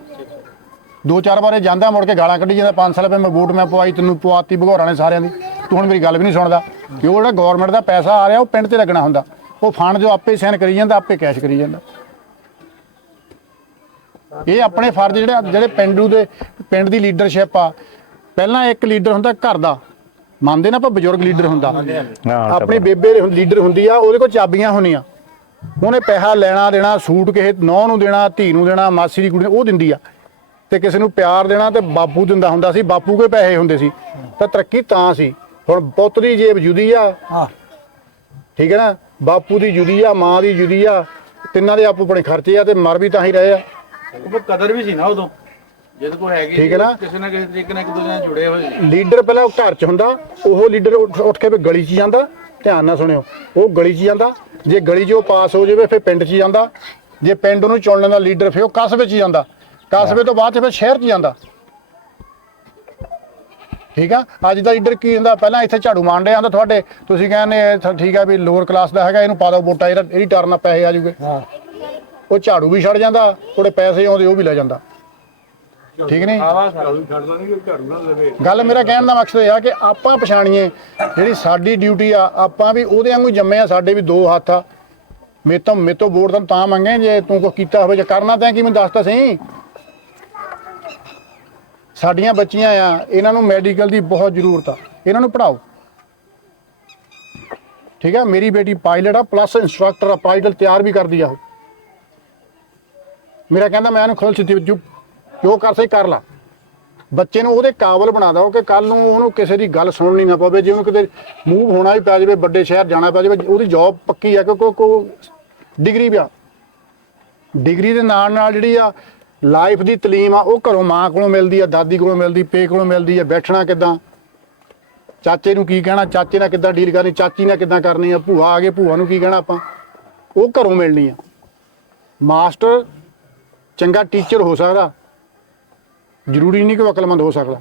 S3: ਦੋ ਚਾਰ ਵਾਰੇ ਜਾਂਦਾ, ਮੁੜ ਕੇ ਗਾਲਾਂ ਕੱਢੀ ਜਾਂਦਾ 5 ਸਾਲ ਪਹਿਲਾਂ ਮੈਂ ਵੋਟ ਮੈਂ ਪਵਾਈ, ਤੈਨੂੰ ਪਵਾਤੀ, ਭਗੌਰਾਂ ਨੇ ਸਾਰਿਆਂ ਦੀ। ਤੂੰ ਹੁਣ ਮੇਰੀ ਗੱਲ ਵੀ ਨਹੀਂ ਸੁਣਦਾ। ਕਿ ਉਹ ਜਿਹੜਾ ਗਵਰਨਮੈਂਟ ਦਾ ਪੈਸਾ ਆ ਰਿਹਾ, ਉਹ ਪਿੰਡ ਤੇ ਲੱਗਣਾ ਹੁੰਦਾ। ਉਹ ਫੰਡ ਜੋ ਆਪੇ ਸਾਈਨ ਕਰੀ ਜਾਂਦਾ, ਆਪੇ ਕੈਸ਼ ਕਰੀ ਜਾਂਦਾ। ਇਹ ਆਪਣੇ ਫਰਜ਼ ਜਿਹੜੇ ਜਿਹੜੇ ਪਿੰਡੂ ਦੇ ਪਿੰਡ ਦੀ ਲੀਡਰਸ਼ਿਪ ਆ। ਪਹਿਲਾਂ ਇੱਕ ਲੀਡਰ ਹੁੰਦਾ ਘਰ ਦਾ। ਮੰਨਦੇ ਨਾ ਆਪਾਂ ਬਜ਼ੁਰਗ ਲੀਡਰ ਹੁੰਦਾ। ਆਪਣੀ ਬੇਬੇ ਲੀਡਰ ਹੁੰਦੀ ਆ ਉਹਦੇ ਕੋਲ ਚਾਬੀਆਂ ਹੁੰਦੀਆਂ। ਉਹਨੇ ਪੈਸਾ ਲੈਣਾ ਦੇਣਾ ਸੂਟ ਕਿਸੇ ਨੌ ਨੂੰ ਦੇਣਾ ਧੀ ਨੂੰ ਦੇਣਾ ਮਾਸੀ ਦੀ ਕੁੜੀ ਨੂੰ ਉਹ ਦਿੰਦੀ ਆ। ਤੇ ਕਿਸੇ ਨੂੰ ਪਿਆਰ ਦੇਣਾ ਤੇ ਬਾਪੂ ਦਿੰਦਾ ਹੁੰਦਾ ਸੀ ਬਾਪੂ ਕੋਲ ਪੈਸੇ ਹੁੰਦੇ ਸੀ। ਤਾਂ ਤਰੱਕੀ ਤਾਂ ਸੀ। ਹੁਣ ਪੁੱਤ ਦੀ ਜੇਬ ਜੁਦੀ ਆ। ਠੀਕ ਹੈ ਨਾ? ਬਾਪੂ ਦੀ ਜੁਦੀ ਆ ਮਾਂ ਦੀ ਜੁਦੀ ਆ। ਤਿੰਨਾਂ ਦੇ ਆਪੋ ਆਪਣੇ ਖਰਚੇ ਆ ਤੇ ਮਰ ਵੀ ਤਾਂ ਹੀ ਰਹੇ ਆ।
S2: ਉਹ ਕਦਰ ਵੀ ਸੀ ਨਾ ਉਦੋਂ। ਜਦ ਕੋਈ ਹੈਗੀ
S3: ਠੀਕ ਹੈ ਨਾ?
S2: ਕਿਸੇ ਨਾ ਕਿਸੇ ਤਰੀਕੇ ਨਾਲ ਇੱਕ ਦੂਜੇ ਨਾਲ ਜੁੜੇ ਹੋਏ ਸੀ।
S3: ਲੀਡਰ ਪਹਿਲਾਂ ਉਹ ਘਰ 'ਚ ਹੁੰਦਾ ਉਹ ਲੀਡਰ ਉੱਠ ਉੱਠ ਕੇ ਵੀ ਗਲੀ 'ਚ ਜਾਂਦਾ ਧਿਆਨ ਨਾਲ ਸੁਣਿਓ। ਉਹ ਗਲੀ 'ਚ ਜਾਂਦਾ ਜੇ ਗਲੀ 'ਚ ਉਹ ਪਾਸ ਹੋ ਜਾਵੇ ਫਿਰ ਪਿੰਡ 'ਚ ਜਾਂਦਾ ਜੇ ਪਿੰਡ ਨੂੰ ਚੁਣ ਲੈਂਦਾ ਲੀਡਰ ਫਿਰ ਉਹ ਕਸਬੇ 'ਚ ਜਾਂਦਾ। ਕਸਬੇ ਤੋਂ ਬਾਅਦ 'ਚ ਫਿਰ ਸ਼ਹਿਰ 'ਚ ਜਾਂਦਾ। ਠੀਕ ਆ? ਅੱਜ ਦਾ ਲੀਡਰ ਕੀ ਹੁੰਦਾ? ਪਹਿਲਾਂ ਇੱਥੇ ਝਾੜੂ ਮਾਰਨ ਡਿਆ ਹੁੰਦਾ ਤੁਹਾਡੇ ਤੁਸੀਂ ਕਹਿੰਦੇ ਇਹ ਤਾਂ ਠੀਕ ਆ ਵੀ ਲੋਅਰ ਕਲਾਸ ਦਾ ਹੈਗਾ ਇਹਨੂੰ ਪਾ ਦਿਓ ਵੋਟਾਂ ਇਹਦਾ ਇਹਦੀ ਟਰਨ ਪੈਸੇ ਆ ਜੂਗੇ ਉਹ ਝਾੜੂ ਵੀ ਛੱਡ ਜਾਂਦਾ ਥੋੜੇ ਪੈਸੇ ਆਉਂਦੇ ਉਹ ਵੀ ਲੈ ਜਾਂਦਾ। ਠੀਕ ਨਹੀਂ?
S2: ਛੱਡਦਾ ਨਹੀਂ ਝਾੜੂ ਨਾਲ ਲਵੇ
S3: ਗੱਲ ਮੇਰਾ ਕਹਿਣ ਦਾ ਮਕਸਦ ਇਹ ਆ ਕਿ ਆਪਾਂ ਪਛਾਣੀਏ ਜਿਹੜੀ ਸਾਡੀ ਡਿਊਟੀ ਆ ਆਪਾਂ ਵੀ ਉਹਦੇ ਵਾਂਗੂ ਜੰਮੇ ਆ ਸਾਡੇ ਵੀ ਦੋ ਹੱਥ ਆ। ਮੇ ਤੋਂ ਮੇ ਤੋਂ ਵੋਟ ਤਾਂ ਤਾਂ ਮੰਗੇ ਜੇ ਤੂੰ ਕੁਛ ਕੀਤਾ ਹੋਵੇ ਜੇ ਕਰਨਾ ਤਾਂ ਕੀ ਮੈਨੂੰ ਦੱਸ ਤਾਂ ਸਹੀ। ਸਾਡੀਆਂ ਬੱਚੀਆਂ ਆ ਇਹਨਾਂ ਨੂੰ ਮੈਡੀਕਲ ਦੀ ਬਹੁਤ ਜ਼ਰੂਰਤ ਆ। ਇਹਨਾਂ ਨੂੰ ਪੜਾਓ ਠੀਕ ਆ? ਮੇਰੀ ਬੇਟੀ ਪਾਇਲਟ ਆ ਪਲੱਸ ਇੰਸਟ੍ਰਕਟਰ ਆ ਪਾਇਲਟ ਤਿਆਰ ਵੀ ਕਰਦੀ ਆ ਉਹ। ਮੇਰਾ ਕਹਿੰਦਾ ਮੈਂ ਇਹਨੂੰ ਖੁੱਲ ਸਿੱਧੀ ਜੋ ਜੋ ਕਰ ਸਕੀ ਕਰ ਲਾ। ਬੱਚੇ ਨੂੰ ਉਹਦੇ ਕਾਬਲ ਬਣਾ ਦਿਓ ਕਿ ਕੱਲ ਨੂੰ ਉਹਨੂੰ ਕਿਸੇ ਦੀ ਗੱਲ ਸੁਣਨੀ ਨਾ ਪਵੇ, ਜੇ ਉਹਨੂੰ ਕਿਤੇ ਮੂਵ ਹੋਣਾ ਵੀ ਪੈ ਜਾਵੇ, ਵੱਡੇ ਸ਼ਹਿਰ ਜਾਣਾ ਪੈ ਜਾਵੇ, ਉਹਦੀ ਜੌਬ ਪੱਕੀ ਆ ਕਿਉਂਕਿ ਕੋ ਡਿਗਰੀ ਵੀ ਆ। ਡਿਗਰੀ ਦੇ ਨਾਲ ਨਾਲ ਜਿਹੜੀ ਆ ਲਾਈਫ ਦੀ ਤਾਲੀਮ ਆ, ਉਹ ਘਰੋਂ ਮਾਂ ਕੋਲੋਂ ਮਿਲਦੀ ਆ, ਦਾਦੀ ਕੋਲੋਂ ਮਿਲਦੀ, ਪੇ ਕੋਲੋਂ ਮਿਲਦੀ ਆ, ਬੈਠਣਾ ਕਿਦਾਂ? ਚਾਚੇ ਨੂੰ ਕੀ ਕਹਿਣਾ? ਚਾਚੇ ਨਾਲ ਕਿੱਦਾਂ ਡੀਲ ਕਰਨੀ? ਚਾਚੀ ਨਾਲ ਕਿੱਦਾਂ ਕਰਨੀ ਆ? ਭੂਆ ਆ ਗਏ, ਭੂਆ ਨੂੰ ਕੀ ਕਹਿਣਾ ਆਪਾਂ? ਉਹ ਘਰੋਂ ਮਿਲਣੀ ਆ। ਮਾਸਟਰ ਚੰਗਾ ਟੀਚਰ ਹੋ ਸਕਦਾ। ਜ਼ਰੂਰੀ ਨਹੀਂ ਕਿ ਅਕਲਮੰਦ ਹੋ ਸਕਦਾ।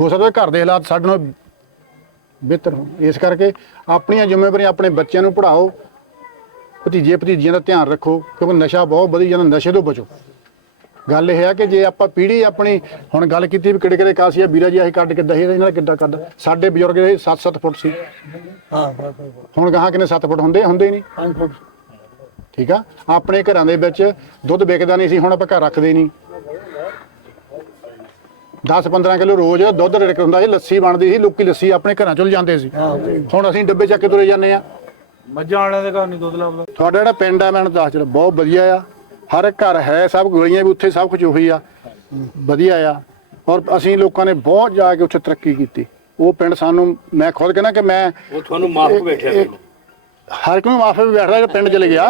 S3: ਹੋ ਸਕਦਾ ਘਰ ਦੇ ਹਾਲਾਤ ਸਾਡੇ ਨਾਲੋਂ ਬਿਹਤਰ ਹੋਣ। ਇਸ ਕਰਕੇ ਆਪਣੀਆਂ ਜ਼ਿੰਮੇਵਾਰੀਆਂ ਆਪਣੇ ਬੱਚਿਆਂ ਨੂੰ ਪੜ੍ਹਾਓ। ਭਤੀਜੇ ਭਤੀਜੀਆਂ ਦਾ ਧਿਆਨ ਰੱਖੋ ਕਿਉਂਕਿ ਨਸ਼ਾ ਬਹੁਤ ਵਧੀ ਜਾਂਦਾ ਨਸ਼ੇ ਤੋਂ ਬਚੋ। ਗੱਲ ਇਹ ਹੈ ਕਿ ਜੇ ਆਪਾਂ ਪੀੜ੍ਹੀ ਆਪਣੀ ਹੁਣ ਗੱਲ ਕੀਤੀ ਵੀ ਕਿਹੜੇ ਕਿਹੜੇ ਕਾਸੀਆ ਵੀਰਾ ਜੀ ਅਸੀਂ ਕੱਢ ਕਿੱਦਾਂ ਸੀ ਇਹਨਾਂ ਦਾ ਕਿੱਦਾਂ ਕੱਢ ਸਾਡੇ ਬਜ਼ੁਰਗ ਇਹ 7-7 ਫੁੱਟ ਸੀ। ਹੁਣ ਗਾਹਾਂ ਕਿੰਨੇ 7 ਫੁੱਟ ਹੁੰਦੇ? ਹੁੰਦੇ ਹੀ ਨਹੀਂ। 5 ਫੁੱਟ। ਠੀਕ ਆ? ਆਪਣੇ ਘਰਾਂ ਦੇ ਵਿੱਚ ਦੁੱਧ ਵਿਕਦਾ ਨਹੀਂ ਸੀ ਹੁਣ ਆਪਾਂ ਘਰ ਰੱਖਦੇ ਨਹੀਂ। 10-15 ਕਿਲੋ ਰੋਜ਼ ਦੁੱਧ ਰਿੜਕ ਹੁੰਦਾ ਸੀ ਲੱਸੀ ਬਣਦੀ ਸੀ ਲੋਕੀ ਲੱਸੀ ਆਪਣੇ ਘਰਾਂ ਚੋਂ ਜਾਂਦੇ ਸੀ। ਹੁਣ ਅਸੀਂ ਡੱਬੇ ਚੱਕ ਕੇ ਤੁਰੇ ਜਾਂਦੇ ਆ।
S2: ਮੱਝਾਂ ਵਾਲਿਆਂ ਦੇ ਘਰ ਨਹੀਂ ਦੁੱਧ ਲੱਭਦਾ।
S3: ਤੁਹਾਡਾ ਜਿਹੜਾ ਪਿੰਡ ਆ ਮੈਨੂੰ ਦੱਸ ਚਲ ਬਹੁਤ ਵਧੀਆ ਆ। ਹਰ ਇੱਕ ਘਰ ਹੈ ਸਭ ਗਲੀਆਂ ਵੀ ਉੱਥੇ ਸਭ ਕੁਝ ਉਹੀ ਆ। ਵਧੀਆ ਆ। ਔਰ ਅਸੀਂ ਲੋਕਾਂ ਨੇ ਬਹੁਤ ਜਾ ਕੇ ਉੱਥੇ ਤਰੱਕੀ ਕੀਤੀ। ਉਹ ਪਿੰਡ ਸਾਨੂੰ ਮੈਂ ਖੁਦ ਕਹਿੰਦਾ ਕਿ ਮੈਂ
S5: ਉਹ ਤੁਹਾਨੂੰ ਮਾਫ ਬੈਠਿਆ
S3: ਹਰ ਇੱਕ ਨੂੰ ਮਾਫੇ ਵੀ ਬੈਠਦਾ ਜਿਹੜਾ ਪਿੰਡ ਚਲੇ ਗਿਆ।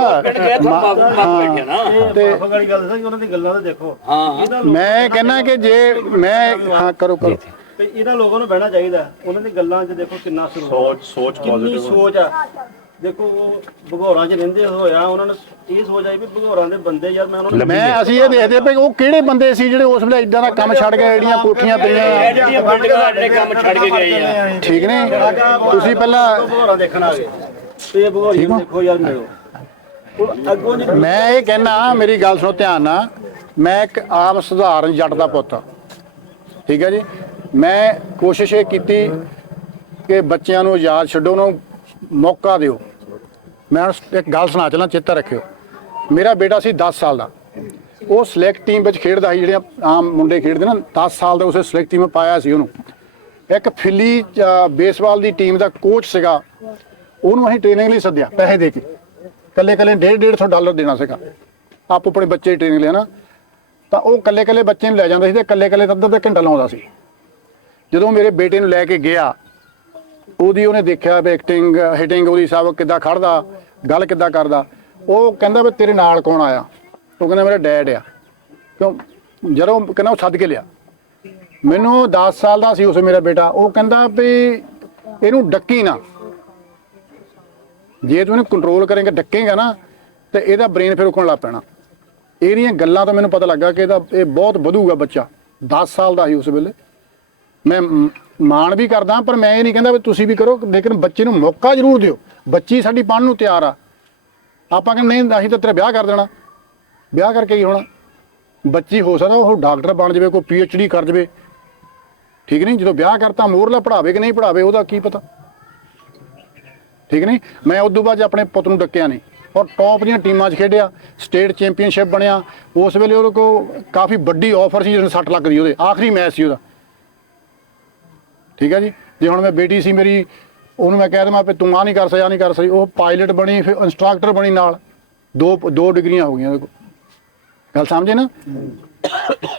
S5: ਮਾਫ ਨਾ।
S3: ਤੇ
S2: ਵਾਲੀ ਗੱਲ ਦੱਸਾਂ ਉਹਨਾਂ ਦੀ ਗੱਲਾਂ ਤਾਂ ਦੇਖੋ।
S5: ਹਾਂ।
S3: ਮੈਂ ਕਹਿੰਦਾ ਕਿ ਜੇ ਮੈਂ ਹਾਂ ਕਰੋ ਕਰੋ।
S7: ਤੇ ਇਹਨਾਂ ਲੋਕਾਂ ਨੂੰ ਬਹਿਣਾ ਚਾਹੀਦਾ। ਉਹਨਾਂ ਦੀ ਗੱਲਾਂ 'ਚ ਦੇਖੋ ਕਿੰਨਾ
S6: ਸੋਚ ਸੋਚ
S7: ਕਿੰਨੀ ਸੋਚ ਆ। ਦੇਖੋ ਉਹ ਭਗੌਰਾਂ 'ਚ ਰਹਿੰਦੇ ਹੋਇਆ ਉਹਨਾਂ ਨੂੰ ਇਹ ਸੋਚ ਆਈ ਵੀ ਭਗੌਰਾਂ ਦੇ ਬੰਦੇ ਯਾਰ ਮੈਂ ਉਹਨਾਂ ਨੂੰ
S3: ਮੈਂ ਅਸੀਂ ਇਹ ਦੇਖਦੇ ਪਏ ਕਿ ਉਹ ਕਿਹੜੇ ਬੰਦੇ ਸੀ ਜਿਹੜੇ ਉਸ ਵੇਲੇ ਇਦਾਂ ਦਾ ਕੰਮ ਛੱਡ ਗਏ ਜਿਹੜੀਆਂ ਕੋਠੀਆਂ ਪਈਆਂ
S5: ਐਡੀਆਂ ਬਿਲਡਿੰਗਾਂ ਜਿਹੜੇ ਕੰਮ ਛੱਡ ਕੇ ਗਏ ਆ।
S3: ਠੀਕ ਨੇ? ਤੁਸੀਂ ਪਹਿਲਾਂ
S7: ਭਗੌਰਾਂ ਦੇਖਣ ਆ ਗਏ। ਦੇਖੋ ਯਾਰ ਮਿਲੋ ਅੱਗੋਂ ਜੀ
S3: ਮੈਂ ਇਹ ਕਹਿਣਾ ਮੇਰੀ ਗੱਲ ਸੁਣੋ ਧਿਆਨ ਨਾਲ। ਮੈਂ ਇੱਕ ਆਮ ਸਧਾਰਨ ਜੱਟ ਦਾ ਪੁੱਤ ਹਾਂ। ਠੀਕ ਹੈ ਜੀ? ਮੈਂ ਕੋਸ਼ਿਸ਼ ਇਹ ਕੀਤੀ ਕਿ ਬੱਚਿਆਂ ਨੂੰ ਆਜ਼ਾਦ ਛੱਡੋ ਉਹਨਾਂ ਨੂੰ ਮੌਕਾ ਦਿਓ। ਮੈਂ ਇੱਕ ਗੱਲ ਸੁਣਾ ਚੱਲਾਂ ਚੇਤਾ ਰੱਖਿਓ। ਮੇਰਾ ਬੇਟਾ ਸੀ 10 ਸਾਲ ਦਾ। ਉਹ ਸਿਲੈਕਟ ਟੀਮ ਵਿੱਚ ਖੇਡਦਾ ਸੀ ਜਿਹੜੀਆਂ ਆਮ ਮੁੰਡੇ ਖੇਡਦੇ ਨਾ। 10 ਸਾਲ ਦਾ ਉਸੇ ਸਿਲੈਕਟ ਟੀਮ ਵਿੱਚ ਪਾਇਆ ਸੀ ਉਹਨੂੰ। ਇੱਕ ਫਿਲੀ ਬੇਸਬਾਲ ਦੀ ਟੀਮ ਦਾ ਕੋਚ ਸੀਗਾ। ਉਹਨੂੰ ਅਸੀਂ ਟ੍ਰੇਨਿੰਗ ਲਈ ਸੱਦਿਆ, ਪੈਸੇ ਦੇ ਕੇ। ਕੱਲੇ ਕੱਲੇ 1.5 150 ਡਾਲਰ ਦੇਣਾ ਸੀਗਾ। ਆਪ ਆਪਣੇ ਬੱਚੇ ਟ੍ਰੇਨਿੰਗ ਲਿਆ ਨਾ ਤਾਂ ਉਹ ਕੱਲੇ ਕੱਲੇ ਬੱਚੇ ਨੂੰ ਲੈ ਜਾਂਦਾ ਸੀ ਤੇ ਕੱਲੇ ਕੱਲੇ ਅੱਧਾ ਅੱਧਾ ਘੰਟਾ ਲਾਉਂਦਾ ਸੀ। ਜਦੋਂ ਮੇਰੇ ਬੇਟੇ ਨੂੰ ਲੈ ਕੇ ਗਿਆ, ਉਹਦੀ ਉਹਨੇ ਦੇਖਿਆ ਵੀ ਐਕਟਿੰਗ ਹਿਟਿੰਗ ਉਹਦੀ ਸਭ ਕਿੱਦਾਂ ਖੜਦਾ, ਗੱਲ ਕਿੱਦਾਂ ਕਰਦਾ। ਉਹ ਕਹਿੰਦਾ ਵੀ ਤੇਰੇ ਨਾਲ ਕੌਣ ਆਇਆ? ਉਹ ਕਹਿੰਦਾ ਮੇਰਾ ਡੈਡ ਆ। ਕਿਉਂ? ਜਦੋਂ ਕਹਿੰਦਾ ਉਹ ਸੱਦ ਕੇ ਲਿਆ। ਮੈਨੂੰ 10 ਸਾਲ ਦਾ ਸੀ ਉਸ ਮੇਰਾ ਬੇਟਾ। ਉਹ ਕਹਿੰਦਾ ਵੀ ਇਹਨੂੰ ਡੱਕੀ ਨਾ। ਜੇ ਤੂੰ ਇਹਨੂੰ ਕੰਟਰੋਲ ਕਰੇਂਗਾ, ਡੱਕੇਗਾ ਨਾ, ਤੇ ਇਹਦਾ ਬ੍ਰੇਨ ਫਿਰ ਰੁਕਣ ਲੱਗ ਪੈਣਾ। ਇਹਦੀਆਂ ਗੱਲਾਂ ਤੋਂ ਮੈਨੂੰ ਪਤਾ ਲੱਗਾ ਕਿ ਇਹਦਾ, ਇਹ ਬਹੁਤ ਵਧੂਗਾ ਬੱਚਾ। 10 ਸਾਲ ਦਾ ਸੀ ਉਸ ਵੇਲੇ। ਮੈਂ ਮਾਣ ਵੀ ਕਰਦਾ, ਪਰ ਮੈਂ ਇਹ ਨਹੀਂ ਕਹਿੰਦਾ ਵੀ ਤੁਸੀਂ ਵੀ ਕਰੋ, ਲੇਕਿਨ ਬੱਚੇ ਨੂੰ ਮੌਕਾ ਜ਼ਰੂਰ ਦਿਓ। ਬੱਚੀ ਸਾਡੀ ਪੜ੍ਹਨ ਨੂੰ ਤਿਆਰ ਆ। ਆਪਾਂ ਕਹਿੰਦੇ, ਨਹੀਂ, ਅਸੀਂ ਤਾਂ ਤੇਰਾ ਵਿਆਹ ਕਰ ਦੇਣਾ। ਵਿਆਹ ਕਰਕੇ ਹੀ ਹੋਣਾ? ਬੱਚੀ ਹੋ ਸਕਦਾ ਉਹ ਡਾਕਟਰ ਬਣ ਜਾਵੇ, ਕੋਈ ਪੀ ਐਚ ਡੀ ਕਰ ਜਾਵੇ। ਠੀਕ ਨਹੀਂ? ਜਦੋਂ ਵਿਆਹ ਕਰਤਾ ਮੋਰਲਾ ਪੜਾਵੇ ਕਿ ਨਹੀਂ ਪੜਾਵੇ ਉਹਦਾ ਕੀ ਪਤਾ? ਠੀਕ ਨਹੀਂ? ਮੈਂ ਉਸ ਤੋਂ ਬਾਅਦ 'ਚ ਆਪਣੇ ਪੁੱਤ ਨੂੰ ਡੱਕਿਆ ਨਹੀਂ। ਔਰ ਟੌਪ ਦੀਆਂ ਟੀਮਾਂ 'ਚ ਖੇਡਿਆ ਸਟੇਟ ਚੈਂਪੀਅਨਸ਼ਿਪ ਬਣਿਆ। ਉਸ ਵੇਲੇ ਉਹਦੇ ਕੋਲ ਕਾਫੀ ਵੱਡੀ ਆਫਰ ਸੀ ਜਿਹਨੂੰ 60 ਲੱਖ ਦੀ ਉਹਦੇ, ਆਖਰੀ ਮੈਚ ਸੀ ਉਹਦਾ। ਠੀਕ ਹੈ ਜੀ? ਜੇ ਹੁਣ ਮੈਂ ਬੇਟੀ ਸੀ ਮੇਰੀ, ਉਹਨੂੰ ਮੈਂ ਕਹਿ ਦਵਾਂ ਵੀ ਤੂੰ ਆ ਨਹੀਂ ਕਰ ਸਕਿਆ ਨਹੀਂ ਕਰ ਸਕਦੀ ਉਹ ਪਾਇਲਟ ਬਣੀ, ਫਿਰ ਇੰਸਟ੍ਰਕਟਰ ਬਣੀ ਨਾਲ। ਦੋ ਦੋ ਡਿਗਰੀਆਂ ਹੋ ਗਈਆਂ ਉਹਦੇ ਕੋਲ। ਗੱਲ ਸਮਝੇ ਨਾ?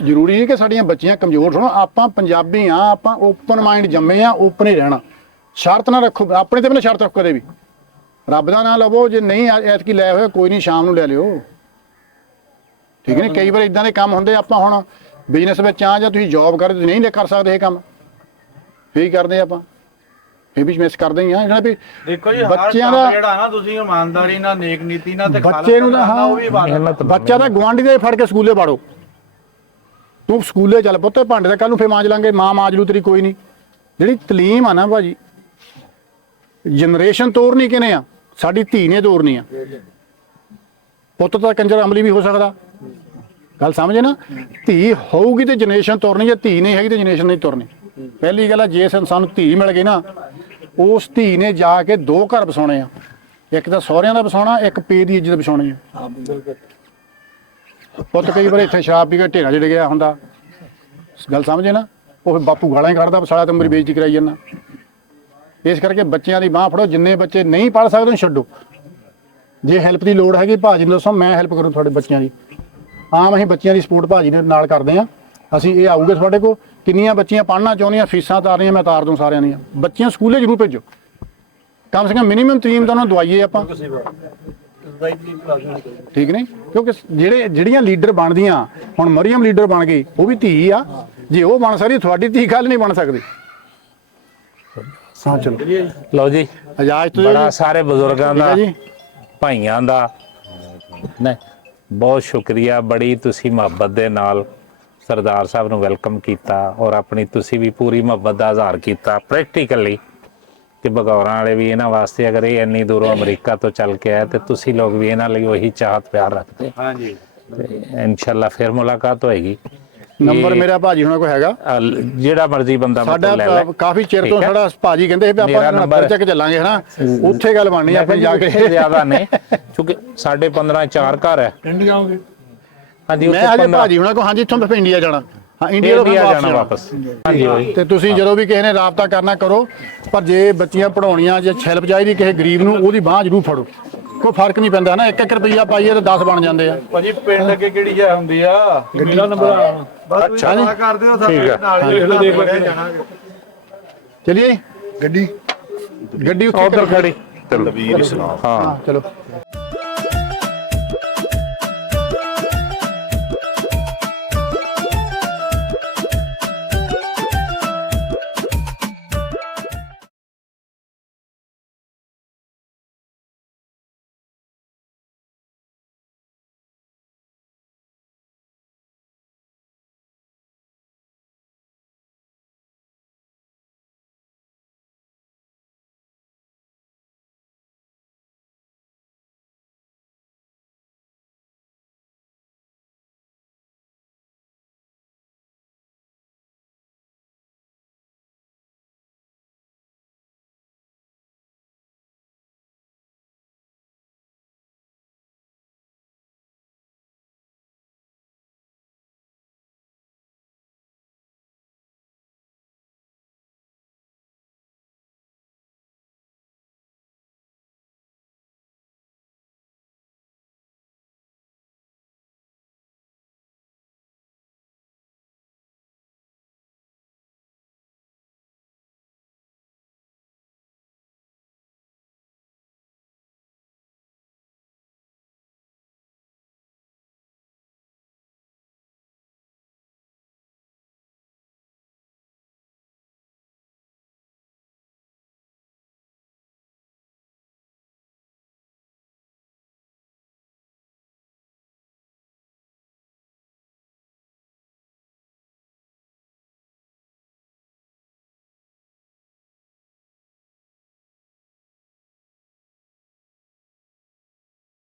S3: ਜ਼ਰੂਰੀ ਹੈ ਕਿ ਸਾਡੀਆਂ ਬੱਚੀਆਂ ਕਮਜ਼ੋਰ ਹੋਣ ਆਪਾਂ ਪੰਜਾਬੀ ਆ ਆਪਾਂ ਓਪਨ ਮਾਈਂਡ ਜੰਮੇ ਆ ਓਪਨ ਹੀ ਰਹਿਣਾ। ਸ਼ਰਤ ਨਾ ਰੱਖੋ ਆਪਣੇ ਤੇ ਵੀ ਨਾ ਸ਼ਰਤ ਰੱਖੋ ਕਦੇ ਵੀ। ਰੱਬ ਦਾ ਨਾਮ ਲਵੋ ਜੇ ਨਹੀਂ ਐਤਕੀ ਲੈ ਹੋਇਆ ਕੋਈ ਨਹੀਂ ਸ਼ਾਮ ਨੂੰ ਲੈ ਲਿਓ। ਠੀਕ ਹੈ ਨਾ? ਕਈ ਵਾਰ ਇਦਾਂ ਦੇ ਕੰਮ ਹੁੰਦੇ ਆਪਾਂ ਹੁਣ ਬਿਜ਼ਨਸ ਵਿੱਚ ਆ ਜਾਂ ਤੁਸੀਂ ਜੌਬ ਕਰਦੇ ਤੁਸੀਂ ਨਹੀਂ ਕਰ ਸਕਦੇ ਇਹ ਕੰਮ। ਫੇਰ ਹੀ ਕਰਦੇ ਆਪਾਂ? ਫੇਰ ਵੀ ਮਿਸ ਕਰਦੇ ਹੀ ਆ। ਜਿਹੜਾ ਵੀ
S2: ਦੇਖੋ ਜੀ
S3: ਬੱਚਿਆਂ ਦਾ
S2: ਜਿਹੜਾ ਨਾ ਤੁਸੀਂ ਇਮਾਨਦਾਰੀ ਨਾਲ ਨੇਕ ਨੀਤੀ ਨਾਲ ਤੇ
S3: ਬੱਚੇ ਨੂੰ ਤਾਂ ਹਾਂ
S2: ਉਹ ਵੀ ਬਾਤ
S3: ਬੱਚਾ ਤਾਂ ਗਵਾਂਢੀ ਦੇ ਫੜ ਕੇ ਸਕੂਲੇ ਬਾੜੋ ਤੂੰ ਸਕੂਲੇ ਚੱਲ ਪੁੱਤ ਭਾਂਡੇ ਤਾਂ ਕੱਲ ਨੂੰ ਫੇਰ ਮਾਂਜ ਲਾਂਗੇ ਮਾਂ ਮਾਂਜ ਲੂ ਤੇਰੀ ਕੋਈ ਨਹੀਂ। ਜਿਹੜੀ ਤਲੀਮ ਆ ਨਾ ਭਾਜੀ ਜਨਰੇਸ਼ਨ ਤੋਰਨੀ ਕਿਨੇ ਆ। ਸਾਡੀ ਧੀ ਨੇ ਤੋਰਨੀ ਆ। ਪੁੱਤ ਤਾਂ ਕੰਜਰ ਅਮਲੀ ਵੀ ਹੋ ਸਕਦਾ। ਗੱਲ ਸਮਝੇ ਨਾ? ਧੀ ਹੋਊਗੀ ਤੇ ਜਨਰੇਸ਼ਨ ਤੁਰਨੀ, ਜੇ ਧੀ ਨਹੀਂ ਹੈਗੀ ਤੇ ਜਨਰੇਸ਼ਨ ਨਹੀਂ ਤੁਰਨੀ। ਪਹਿਲੀ ਗੱਲ ਆ, ਜੇ ਇਸ ਇਨਸਾਨ ਨੂੰ ਧੀ ਮਿਲ ਗਈ ਨਾ, ਉਸ ਧੀ ਨੇ ਜਾ ਕੇ ਦੋ ਘਰ ਵਸਾਉਣੇ ਆ। ਇੱਕ ਤਾਂ ਸਹੁਰਿਆਂ ਦਾ ਵਸਾਉਣਾ, ਇੱਕ ਪੇ ਦੀ ਇੱਜ਼ਤ ਵਸਾਉਣੀ ਆ। ਪੁੱਤ ਕਈ ਵਾਰ ਇੱਥੇ ਸ਼ਰਾਬ ਪੀ ਕੇ ਢੇਰਾ ਚੜ ਗਿਆ ਹੁੰਦਾ। ਗੱਲ ਸਮਝੇ ਨਾ? ਉਹ ਬਾਪੂ ਗਾਲਾਂ ਹੀ ਕੱਢਦਾ ਸਾਲਾ ਤੇ ਮੇਰੀ ਬੇਇੱਜ਼ਤੀ ਕਰਾਈ ਜਾਂਦਾ। ਇਸ ਕਰਕੇ ਬੱਚਿਆਂ ਦੀ ਬਾਹ ਫੜੋ, ਜਿੰਨੇ ਬੱਚੇ ਨਹੀਂ ਪੜ ਸਕਦੇ ਉਹਨੂੰ ਛੱਡੋ। ਜੇ ਹੈਲਪ ਦੀ ਲੋੜ ਹੈਗੀ ਭਾਜੀ ਨੂੰ ਦੱਸੋ, ਮੈਂ ਹੈਲਪ ਕਰੂੰ ਤੁਹਾਡੇ ਬੱਚਿਆਂ ਦੀ। ਆਮ ਅਸੀਂ ਬੱਚਿਆਂ ਦੀ ਸਪੋਰਟ ਭਾਜੀ ਦੇ ਨਾਲ ਕਰਦੇ ਆ ਅਸੀਂ ਇਹ ਆਊਗੇ ਤੁਹਾਡੇ ਕੋਲ, ਕਿੰਨੀਆਂ ਬੱਚੀਆਂ ਪੜ੍ਹਨਾ ਚਾਹੁੰਦੀਆਂ, ਫੀਸਾਂ ਤਾਰਨੀਆਂ, ਮੈਂ ਤਾਰ ਦੂੰ ਸਾਰਿਆਂ ਦੀਆਂ। ਬੱਚੀਆਂ ਸਕੂਲੇ ਜ਼ਰੂਰ ਭੇਜੋ। ਕਮ ਸੇ ਕਮ ਮਿਨੀਮਮ ਤਰੀਮ ਤਾਂ ਉਹਨਾਂ ਨੂੰ ਦਵਾਈਏ ਆਪਾਂ। ਠੀਕ ਨਹੀਂ? ਕਿਉਂਕਿ ਜਿਹੜੇ, ਜਿਹੜੀਆਂ ਲੀਡਰ ਬਣਦੀਆਂ, ਹੁਣ ਮਰੀਮ ਲੀਡਰ ਬਣ ਗਈ, ਉਹ ਵੀ ਧੀ ਆ। ਜੇ ਉਹ ਬਣ ਸਕਦੀ, ਤੁਹਾਡੀ ਧੀ ਗੱਲ ਨਹੀਂ ਬਣ ਸਕਦੀ। ਹਾਂ ਚਲੋ।
S1: ਲਓ ਜੀ
S3: ਇਜਾਜ਼ਤ ਦਿਓ
S1: ਬੜਾ
S3: ਜੀ।
S1: ਸਾਰੇ ਬਜ਼ੁਰਗਾਂ
S3: ਠੀਕ
S1: ਦਾ
S3: ਹੈ ਜੀ।
S1: ਭਾਈਆਂ ਦਾ। ਨਹੀਂ ਬਹੁਤ ਸ਼ੁਕਰੀਆ। ਬੜੀ ਤੁਸੀਂ ਮੁਹੱਬਤ ਦੇ ਨਾਲ ਸਰਦਾਰ ਸਾਹਿਬ ਨੂੰ ਵੈਲਕਮ ਕੀਤਾ ਔਰ ਆਪਣੀ ਤੁਸੀਂ ਵੀ ਪੂਰੀ ਮੁਹੱਬਤ ਦਾ ਇਜ਼ਹਾਰ ਕੀਤਾ ਪ੍ਰੈਕਟੀਕਲੀ। ਕਿ ਬਗੌਰਾਂ ਵਾਲੇ ਵੀ ਇਹਨਾਂ ਵਾਸਤੇ ਅਗਰ ਇਹ ਇੰਨੀ ਦੂਰੋਂ ਅਮਰੀਕਾ ਤੋਂ ਚੱਲ ਕੇ ਆਏ ਤੇ ਤੁਸੀਂ ਲੋਕ ਵੀ ਇਹਨਾਂ ਲਈ ਉਹੀ ਚਾਹਤ ਪਿਆਰ ਰੱਖਦੇ।
S2: ਹਾਂਜੀ।
S1: ਇਨਸ਼ਾਅੱਲਾ ਫਿਰ ਮੁਲਾਕਾਤ ਹੋਏਗੀ।
S3: ਨੰਬਰ ਮੇਰਾ ਭਾਜੀ ਹੁਣਾਂ ਕੋਲ ਹੈਗਾ।
S1: ਅਲ- ਜਿਹੜਾ ਮਰਜ਼ੀ ਬੰਦਾ
S3: ਸਾਡਾ
S1: ਮਤਲਬ ਲੈ ਲੈ।
S3: ਕਾਫੀ ਚਿਰ ਤੋਂ
S1: ਠੀਕ ਹੈ?
S3: ਸਾਡਾ ਭਾਜੀ ਕਹਿੰਦੇ ਸੀ ਵੀ
S1: ਮੇਰਾ
S3: ਆਪਾਂ
S1: ਨੰਬਰ-
S3: ਚੱਕ ਚੱਲਾਂਗੇ ਹਨਾ? ਉੱਥੇ ਗੱਲ ਬਣਨੀ ਆ, ਆਪਾਂ ਜਾ ਕੇ।
S1: ਜ਼ਿਆਦਾ ਨੇ ਕਿਉਂਕਿ ਸਾਡੇ 15 ਚਾਰ ਘਰ ਹੈ।
S2: ਇੰਡੀਆ ਆਉਂਗੇ
S1: ਹਾਂਜੀ
S3: ਮੈਂ
S1: ਉੱਥੇ
S3: ਹਜੇ
S1: 15
S3: ਭਾਜੀ ਹੁਣਾਂ ਕੋਲ ਹਾਂਜੀ ਇੱਥੋਂ ਮੈਂ ਇੰਡੀਆ ਜਾਣਾ। ਹਾਂ ਇੰਡੀਆ ਤੋਂ
S1: ਇੰਡੀਆ
S3: ਫਿਰ
S1: ਜਾਣਾ ਵਾਪਸ। ਹਾਂਜੀ।
S3: ਤੇ ਤੁਸੀਂ ਜਦੋਂ ਵੀ ਕਿਸੇ ਨੇ ਰਾਬਤਾ ਕਰਨਾ ਕਰੋ ਪਰ ਜੇ ਬੱਚੀਆਂ ਪੜਾਉਣੀਆਂ ਜੇ ਹੈਲਪ ਚਾਹੀਦੀ ਕਿਸੇ ਗਰੀਬ ਨੂੰ ਉਹਦੀ ਬਾਹ ਜ਼ਰੂਰ ਫੜੋ। ਕੋਈ ਫ਼ਰਕ ਨਹੀਂ ਪੈਂਦਾ ਨਾ 1-1 ਰੁਪਈਆ ਪਾਈਏ ਤੇ 10 ਬਣ ਜਾਂਦੇ ਆ।
S2: ਭਾਜੀ ਪਿੰਡ ਅੱਗੇ ਕਿਹੜੀ ਜਗ੍ਹਾ ਹੁੰਦੀ ਆ? ਮੇਰਾ ਨੰਬਰ ਆਣਾ ਬਸ
S3: ਹਾਂਜੀ
S2: ਕਰ ਦਿਓ
S1: ਠੀਕ ਹੈ
S2: ਨਾਲ ਦੇਖ ਲੈ ਜਾਣਾ
S3: ਚਲਿਏ। ਗੱਡੀ। ਗੱਡੀ ਉੱਥੇ
S1: ਉਧਰ ਖੜੀ। ਚਲੋ।
S6: ਵੀਰ
S1: ਹਾਂ
S3: ਹਾਂ ਚਲੋ।